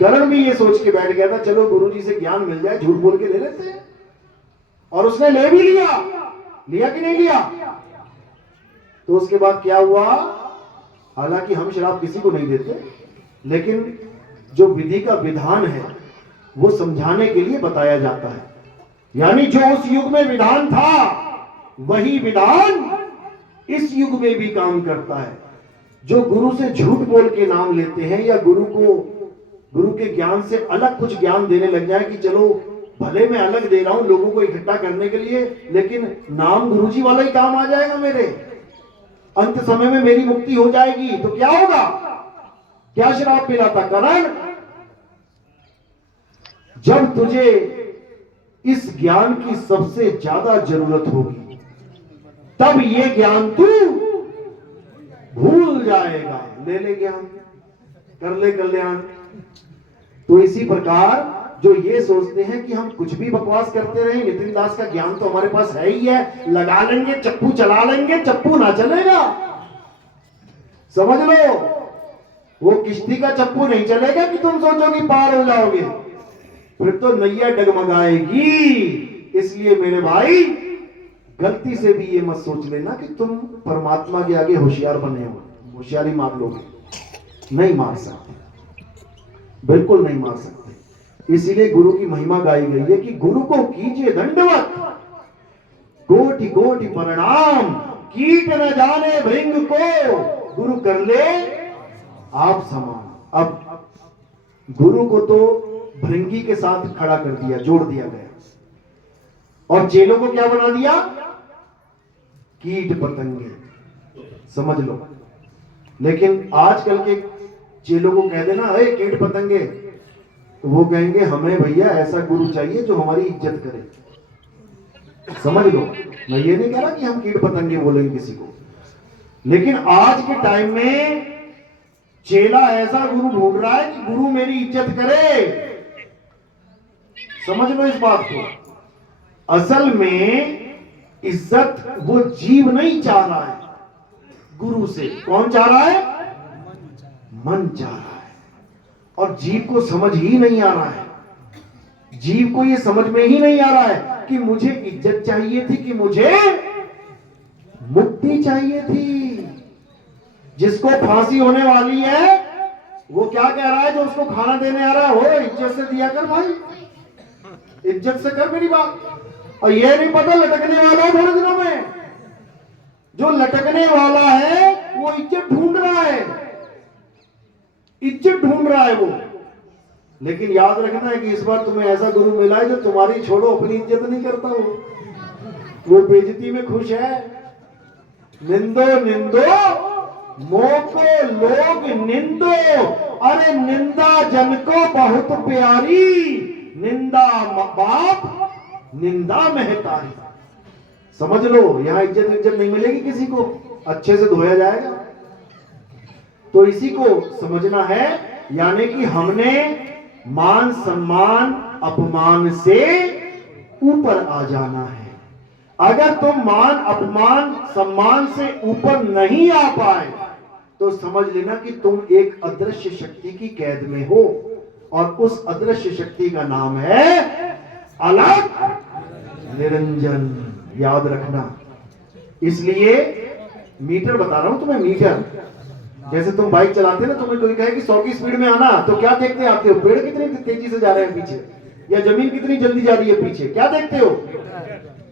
कर्ण भी ये सोच के बैठ गया था, चलो गुरु जी से ज्ञान मिल जाए, झूठ बोल के ले लेते हैं। और उसने ले भी लिया कि नहीं लिया? तो उसके बाद क्या हुआ? हालांकि हम शराब किसी को नहीं देते, लेकिन जो विधि का विधान है वो समझाने के लिए बताया जाता है। यानी जो उस युग में विधान था वही विधान इस युग में भी काम करता है। जो गुरु से झूठ बोल के नाम लेते हैं या गुरु के ज्ञान से अलग कुछ ज्ञान देने लग जाए कि चलो भले मैं अलग दे रहा हूं लोगों को इकट्ठा करने के लिए, लेकिन नाम गुरुजी वाला ही काम आ जाएगा मेरे, अंत समय में मेरी मुक्ति हो जाएगी, तो क्या होगा? क्या शराब पिलाता करण? जब तुझे इस ज्ञान की सबसे ज्यादा जरूरत होगी तब ये ज्ञान तू भूल जाएगा। ले ले ज्ञान, कर ले कल्याण। तो इसी प्रकार जो ये सोचते हैं कि हम कुछ भी बकवास करते रहें, नितिन दास का ज्ञान तो हमारे पास है ही है, लगा लेंगे चप्पू, चला लेंगे चप्पू, ना चलेगा। समझ लो, वो किश्ती का चप्पू नहीं चलेगा कि तुम सोचोगे पार हो जाओगे, फिर तो नैया डगमगाएगी। इसलिए मेरे भाई, गलती से भी ये मत सोच लेना कि तुम परमात्मा के आगे होशियार बने हो, होशियारी मार लोगे। नहीं मार सकते, बिल्कुल नहीं मार सकते। इसीलिए गुरु की महिमा गाई गई है कि गुरु को कीजिए दंडवत, कोटि कोटि प्रणाम, कीट न जाने भृंग को, गुरु कर ले आप समान। अब गुरु को तो भृंगी के साथ खड़ा कर दिया, जोड़ दिया गया, और चेलों को क्या बना दिया? कीट पतंगे। समझ लो। लेकिन आजकल के चेलों को कह देना अरे कीट पतंगे, तो वो कहेंगे हमें भैया ऐसा गुरु चाहिए जो हमारी इज्जत करे। समझ लो, मैं ये नहीं कह रहा कि हम कीट पतंगे बोलेंगे किसी को, लेकिन आज के टाइम में चेला ऐसा गुरु ढूंढ रहा है कि गुरु मेरी इज्जत करे। समझ लो इस बात को। असल में इज्जत वो जीव नहीं चाह रहा है गुरु से। कौन चाह रहा है? मन चाह रहा है। और जीव को समझ ही नहीं आ रहा है, जीव को ये समझ में ही नहीं आ रहा है कि मुझे इज्जत चाहिए थी कि मुझे मुक्ति चाहिए थी। जिसको फांसी होने वाली है वो क्या कह रहा है? जो उसको खाना देने आ रहा है, हो इज्जत से दिया कर भाई, इज्जत से कर मेरी बात। और ये नहीं पता लटकने वाला है थोड़े दिनों में, जो लटकने वाला है वो इज्जत ढूंढ रहा है, इज्जत ढूंढ रहा है वो। लेकिन याद रखना है कि इस बार तुम्हें ऐसा गुरु मिला है जो तुम्हारी छोड़ो अपनी इज्जत नहीं करता, वो बेइज्जती में खुश है। निंदो निंदो मोको लोग निंदो, अरे निंदा जन को बहुत प्यारी, निंदा बाप निंदा महतारी। समझ लो, यहां इज्जत नहीं मिलेगी किसी को, अच्छे से धोया जाएगा। तो इसी को समझना है, यानी कि हमने मान सम्मान अपमान से ऊपर आ जाना है। अगर तुम मान अपमान सम्मान से ऊपर नहीं आ पाए तो समझ लेना कि तुम एक अदृश्य शक्ति की कैद में हो, और उस अदृश्य शक्ति का नाम है अलग निरंजन। याद रखना। इसलिए मीटर बता रहा हूं तुम्हें, मीटर। जैसे तुम बाइक चलाते ना, तुम्हें कोई कहे कि 100 की स्पीड में आना, तो क्या देखते आते हो? पेड़ कितनी तेजी से जा रहे हैं पीछे, या जमीन कितनी जल्दी जा रही है पीछे, क्या देखते हो?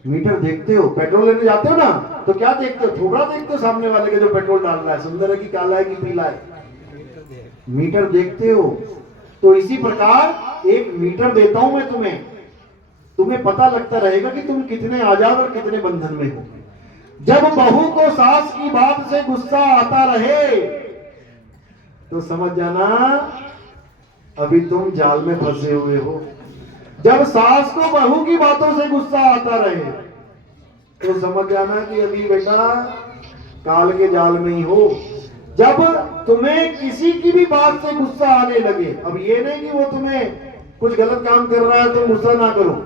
मीटर देखते हो। पेट्रोल लेने जाते हो ना, तो क्या देखते हो? थोड़ा देखते हो सामने वाले का जो पेट्रोल डाल रहा है, सुंदर है कि काला है कि पीला है, मीटर देखते हो। तो इसी प्रकार एक मीटर देता हूं मैं तुम्हें, तुम्हें पता लगता रहेगा कि तुम कितने आजाद और कितने बंधन में हो। जब बहू को सास की बात से गुस्सा आता रहे तो समझ जाना अभी तुम जाल में फंसे हुए हो। जब सास को बहू की बातों से गुस्सा आता रहे तो समझ जाना कि अभी बेटा काल के जाल में ही हो। जब तुम्हें किसी की भी बात से गुस्सा आने लगे, अब ये नहीं कि वो तुम्हें कुछ गलत काम कर रहा है तुम गुस्सा ना करो,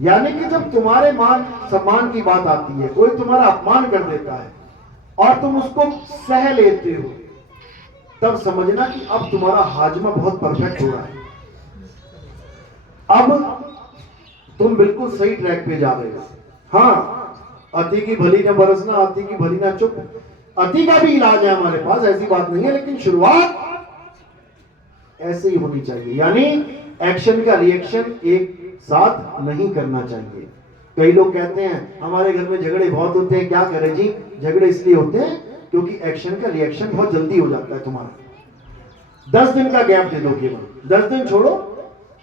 यानी कि जब तुम्हारे मान सम्मान की बात आती है, कोई तुम्हारा अपमान कर देता है और तुम उसको सह लेते हो, तब समझना कि अब तुम्हारा हाजमा बहुत परफेक्ट हो रहा है। अब तुम बिल्कुल सही ट्रैक पे जा रहे हो। हाँ, अति की भली न बरसना, अति की भली न चुप। अति का भी इलाज है हमारे पास, ऐसी बात नहीं है, लेकिन शुरुआत ऐसे ही होनी चाहिए। यानी एक्शन का रिएक्शन एक साथ नहीं करना चाहिए। कई लोग कहते हैं हमारे घर में झगड़े बहुत होते हैं, क्या करें जी? झगड़े इसलिए होते हैं क्योंकि एक्शन का रिएक्शन बहुत जल्दी हो जाता है तुम्हारा। 10 दिन का गैप दे दो, केवल 10 दिन छोड़ो,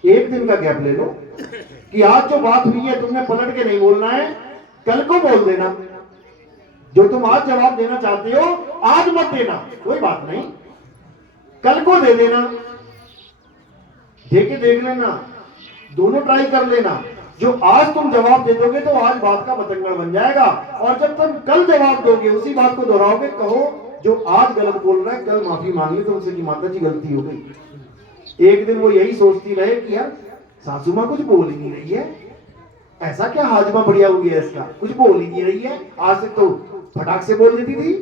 1 दिन का गैप ले लो कि आज जो बात हुई है तुमने पलट के नहीं बोलना है, कल को बोल देना। जो तुम आज जवाब देना चाहते हो आज मत देना, कोई बात नहीं, कल को दे देना। देके देख लेना, दोनों ट्राई कर लेना। जो आज तुम जवाब दे दोगे तो आज बात का बतंगड़ बन जाएगा, और जब तुम कल जवाब दोगे उसी बात को दोहराओगे, कहो जो आज गलत बोल रहा है कल माफी मांग ली तुमसे कि माता जी गलती हो गई। एक दिन वो यही सोचती रहे कि यार सासू माँ कुछ बोल ही नहीं रही है, ऐसा क्या हाजमा बढ़िया हो गया इसका, कुछ बोल ही नहीं रही है, आज तक तो फटाक से बोल देती थी।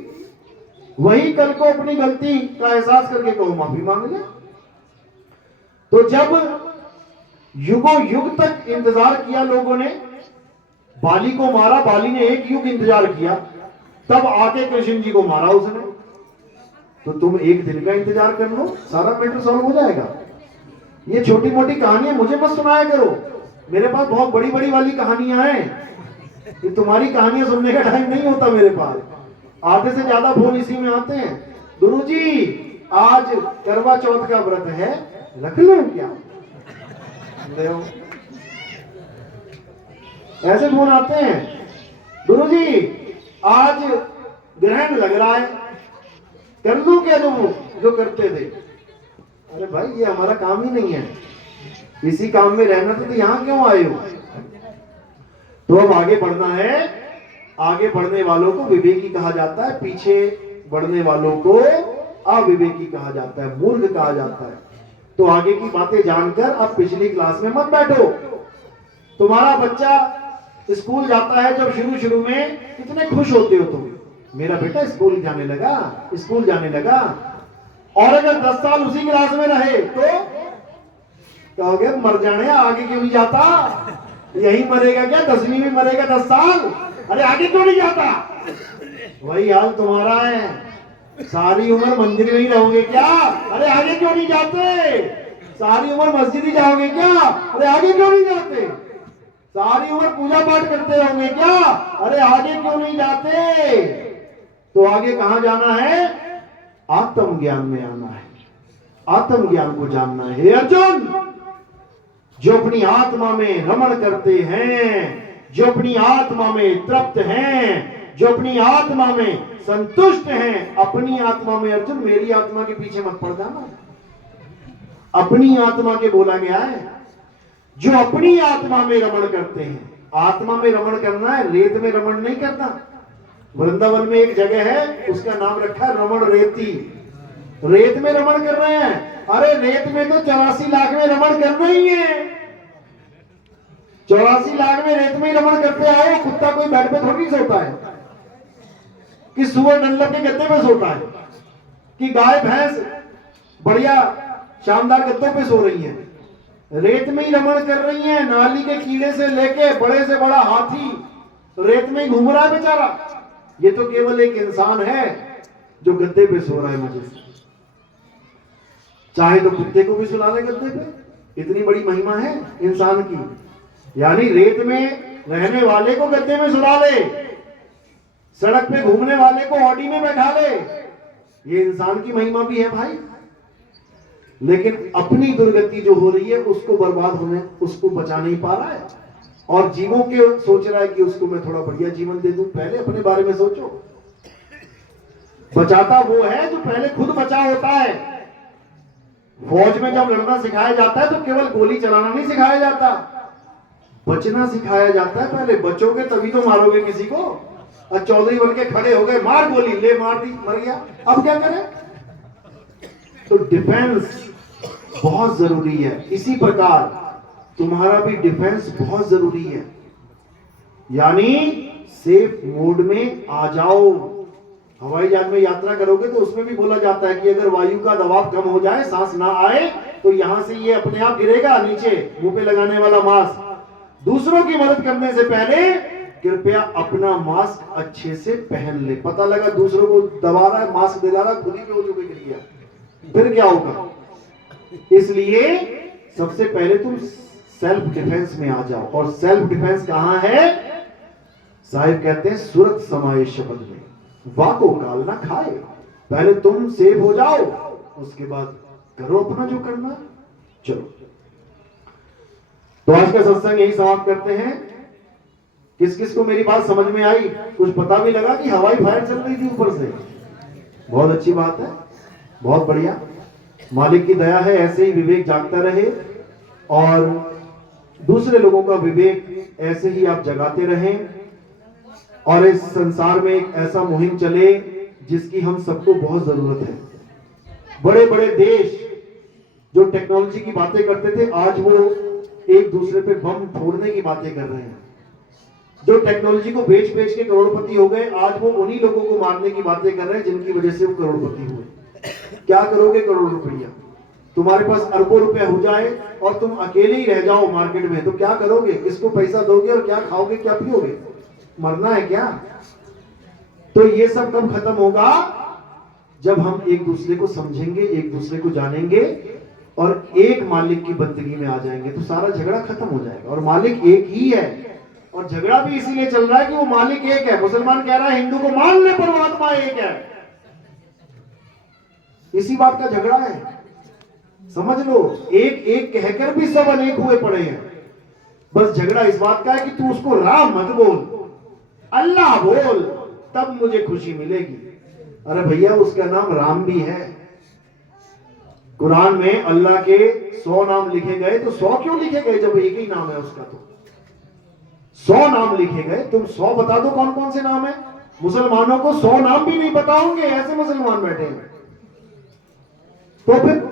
वही कल को अपनी गलती का एहसास करके कहो माफी मांग ले। तो जब युगों युग तक इंतजार किया लोगों ने, बाली को मारा, बाली ने 1 युग इंतजार किया, तब आके कृष्ण जी को मारा उसने। तो तुम 1 दिन का इंतजार कर लो, सारा मैटर सॉल्व हो जाएगा। ये छोटी मोटी कहानियां मुझे मत सुनाया करो, मेरे पास बहुत बड़ी बड़ी वाली कहानियां हैं। ये तुम्हारी कहानियां सुनने का टाइम नहीं होता मेरे पास। आधे से ज्यादा फोन इसी में आते हैं, गुरुजी आज करवा चौथ का व्रत है, रख लो क्या? ऐसे फोन आते हैं, गुरुजी आज ग्रहण लग रहा है, कर लूं क्या जो करते थे? अरे भाई ये हमारा काम ही नहीं है, इसी काम में रहना तो यहां क्यों आए हो? तो अब आगे बढ़ना है। आगे बढ़ने वालों को विवेकी कहा जाता है, पीछे बढ़ने वालों को अविवेकी कहा जाता है, मूर्ख कहा जाता है। तो आगे की बातें जानकर अब पिछली क्लास में मत बैठो। तुम्हारा बच्चा स्कूल जाता है, जब शुरू शुरू में कितने खुश होते हो तुम, मेरा बेटा स्कूल जाने लगा, स्कूल जाने लगा। और अगर 10 साल उसी क्लास में रहे तो कहोगे मर जाने, आगे क्यों नहीं जाता? यही मरेगा क्या? 10वीं में मरेगा 10 साल, अरे आगे क्यों नहीं जाता? वही हाल तुम्हारा है, सारी उम्र मंदिर में ही रहोगे क्या? अरे आगे क्यों नहीं जाते? सारी उम्र मस्जिद ही जाओगे क्या? अरे आगे क्यों नहीं जाते? सारी उम्र पूजा पाठ करते रहोगे क्या? अरे आगे क्यों नहीं जाते? तो आगे कहां जाना है? आत्मज्ञान में आना है, आत्मज्ञान को जानना है। हे अर्जुन, जो अपनी आत्मा में रमण करते हैं, जो अपनी आत्मा में तृप्त हैं, जो अपनी आत्मा में संतुष्ट हैं, अपनी आत्मा में, अर्जुन मेरी आत्मा के पीछे मत पड़ जाना, अपनी आत्मा के बोला गया है। जो अपनी आत्मा में रमण करते हैं, आत्मा में रमण करना है, रेत में रमण नहीं करना। वृंदावन में एक जगह है, उसका नाम रखा है रमण रेती। रेत में रमण कर रहे हैं, अरे रेत में तो 84 लाख में रमण करना ही है। 84 लाख में रेत में रमण करते आओ। कुत्ता कोई बेड पे थोड़ी सोता है, कि सुअर डंडल के गद्दे पे सोता है, कि गाय भैंस बढ़िया शानदार गद्दों पे सो रही है। रेत में ही रमण कर रही है। नाली के कीड़े से लेके बड़े से बड़ा हाथी रेत में ही घूम रहा है बेचारा। ये तो केवल एक इंसान है जो गद्दे पे सो रहा है मजे से। चाहे तो कुत्ते को भी सुला ले गद्दे पे, इतनी बड़ी महिमा है इंसान की। यानी रेत में रहने वाले को गद्दे में सुला ले, सड़क पे घूमने वाले को ऑडी में बैठा ले, ये इंसान की महिमा भी है भाई। लेकिन अपनी दुर्गति जो हो रही है उसको बर्बाद होने, उसको बचा नहीं पा रहा है, और जीवों के सोच रहा है कि उसको मैं थोड़ा बढ़िया जीवन दे दूं। पहले अपने बारे में सोचो। बचाता वो है जो पहले खुद बचा होता है। फौज में जब लड़ना सिखाया जाता है तो केवल गोली चलाना नहीं सिखाया जाता, बचना सिखाया जाता है। पहले बचोगे तभी तो मारोगे किसी को। और चौधरी बन के खड़े हो गए, मार गोली, ले मार दी, मर गया, अब क्या करें? तो डिफेंस बहुत जरूरी है। इसी प्रकार तुम्हारा भी डिफेंस बहुत जरूरी है। यानी सेफ मोड में आ जाओ। हवाई जहाज में यात्रा करोगे तो उसमें भी बोला जाता है कि अगर वायु का दबाव कम हो जाए, सांस ना आए, तो यहां से ये अपने आप गिरेगा नीचे, मुंह पे लगाने वाला मास्क दूसरों की मदद करने से पहले कृपया अपना मास्क अच्छे से पहन ले। पता लगा दूसरों को दबा रहा है, मास्क दिला रहा है, खुद ही बेहोश होकर गिर गया, फिर क्या होगा? इसलिए सबसे पहले तुम सेल्फ डिफेंस में आ जाओ। और सेल्फ डिफेंस कहां है? साहिब कहते हैं सूरत समाये शब्द में, वाको काल ना खाए। पहले तुम सेव हो जाओ, उसके बाद करो अपना जो करना। चलो, तो आज का सत्संग यही समाप्त करते हैं। किस किस को मेरी बात समझ में आई? कुछ पता भी लगा कि हवाई फायर चल रही थी ऊपर से? बहुत अच्छी बात है, बहुत बढ़िया। मालिक की दया है, ऐसे ही विवेक जागता रहे और दूसरे लोगों का विवेक ऐसे ही आप जगाते रहें। और इस संसार में एक ऐसा मुहिम चले जिसकी हम सबको बहुत जरूरत है। बड़े बड़े देश जो टेक्नोलॉजी की बातें करते थे, आज वो एक दूसरे पे बम फोड़ने की बातें कर रहे हैं। जो टेक्नोलॉजी को बेच बेच के करोड़पति हो गए, आज वो उन्हीं लोगों को मारने की बातें कर रहे हैं जिनकी वजह से वो करोड़पति हुए। क्या करोगे करोड़ रुपया? तुम्हारे पास अरबों रुपया हो जाए और तुम अकेले ही रह जाओ मार्केट में, तो क्या करोगे? किसको पैसा दोगे और क्या खाओगे, क्या पियोगे? मरना है क्या? तो ये सब कब खत्म होगा? जब हम एक दूसरे को समझेंगे, एक दूसरे को जानेंगे और एक मालिक की बंदगी में आ जाएंगे, तो सारा झगड़ा खत्म हो जाएगा। और मालिक एक ही है, और झगड़ा भी इसीलिए चल रहा है कि वो मालिक एक है। मुसलमान कह रहा है हिंदू को मान ले, परमात्मा एक है। इसी बात का झगड़ा है, समझ लो। एक एक कहकर भी सब अनेक हुए पड़े हैं। बस झगड़ा इस बात का है कि तू उसको राम मत बोल, अल्लाह बोल, तब मुझे खुशी मिलेगी। अरे भैया, उसका नाम राम भी है। कुरान में अल्लाह के 100 नाम लिखे गए, तो 100 क्यों लिखे गए जब एक ही नाम है उसका? तो 100 नाम लिखे गए, तुम 100 बता दो कौन कौन से नाम है। मुसलमानों को 100 नाम भी नहीं पता होंगे, ऐसे मुसलमान बैठे हैं। तो फिर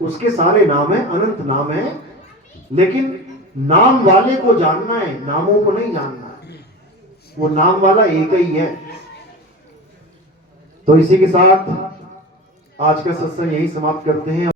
उसके सारे नाम है, अनंत नाम है, लेकिन नाम वाले को जानना है, नामों को नहीं जानना है। वो नाम वाला एक ही है। तो इसी के साथ आज का सत्संग यही समाप्त करते हैं।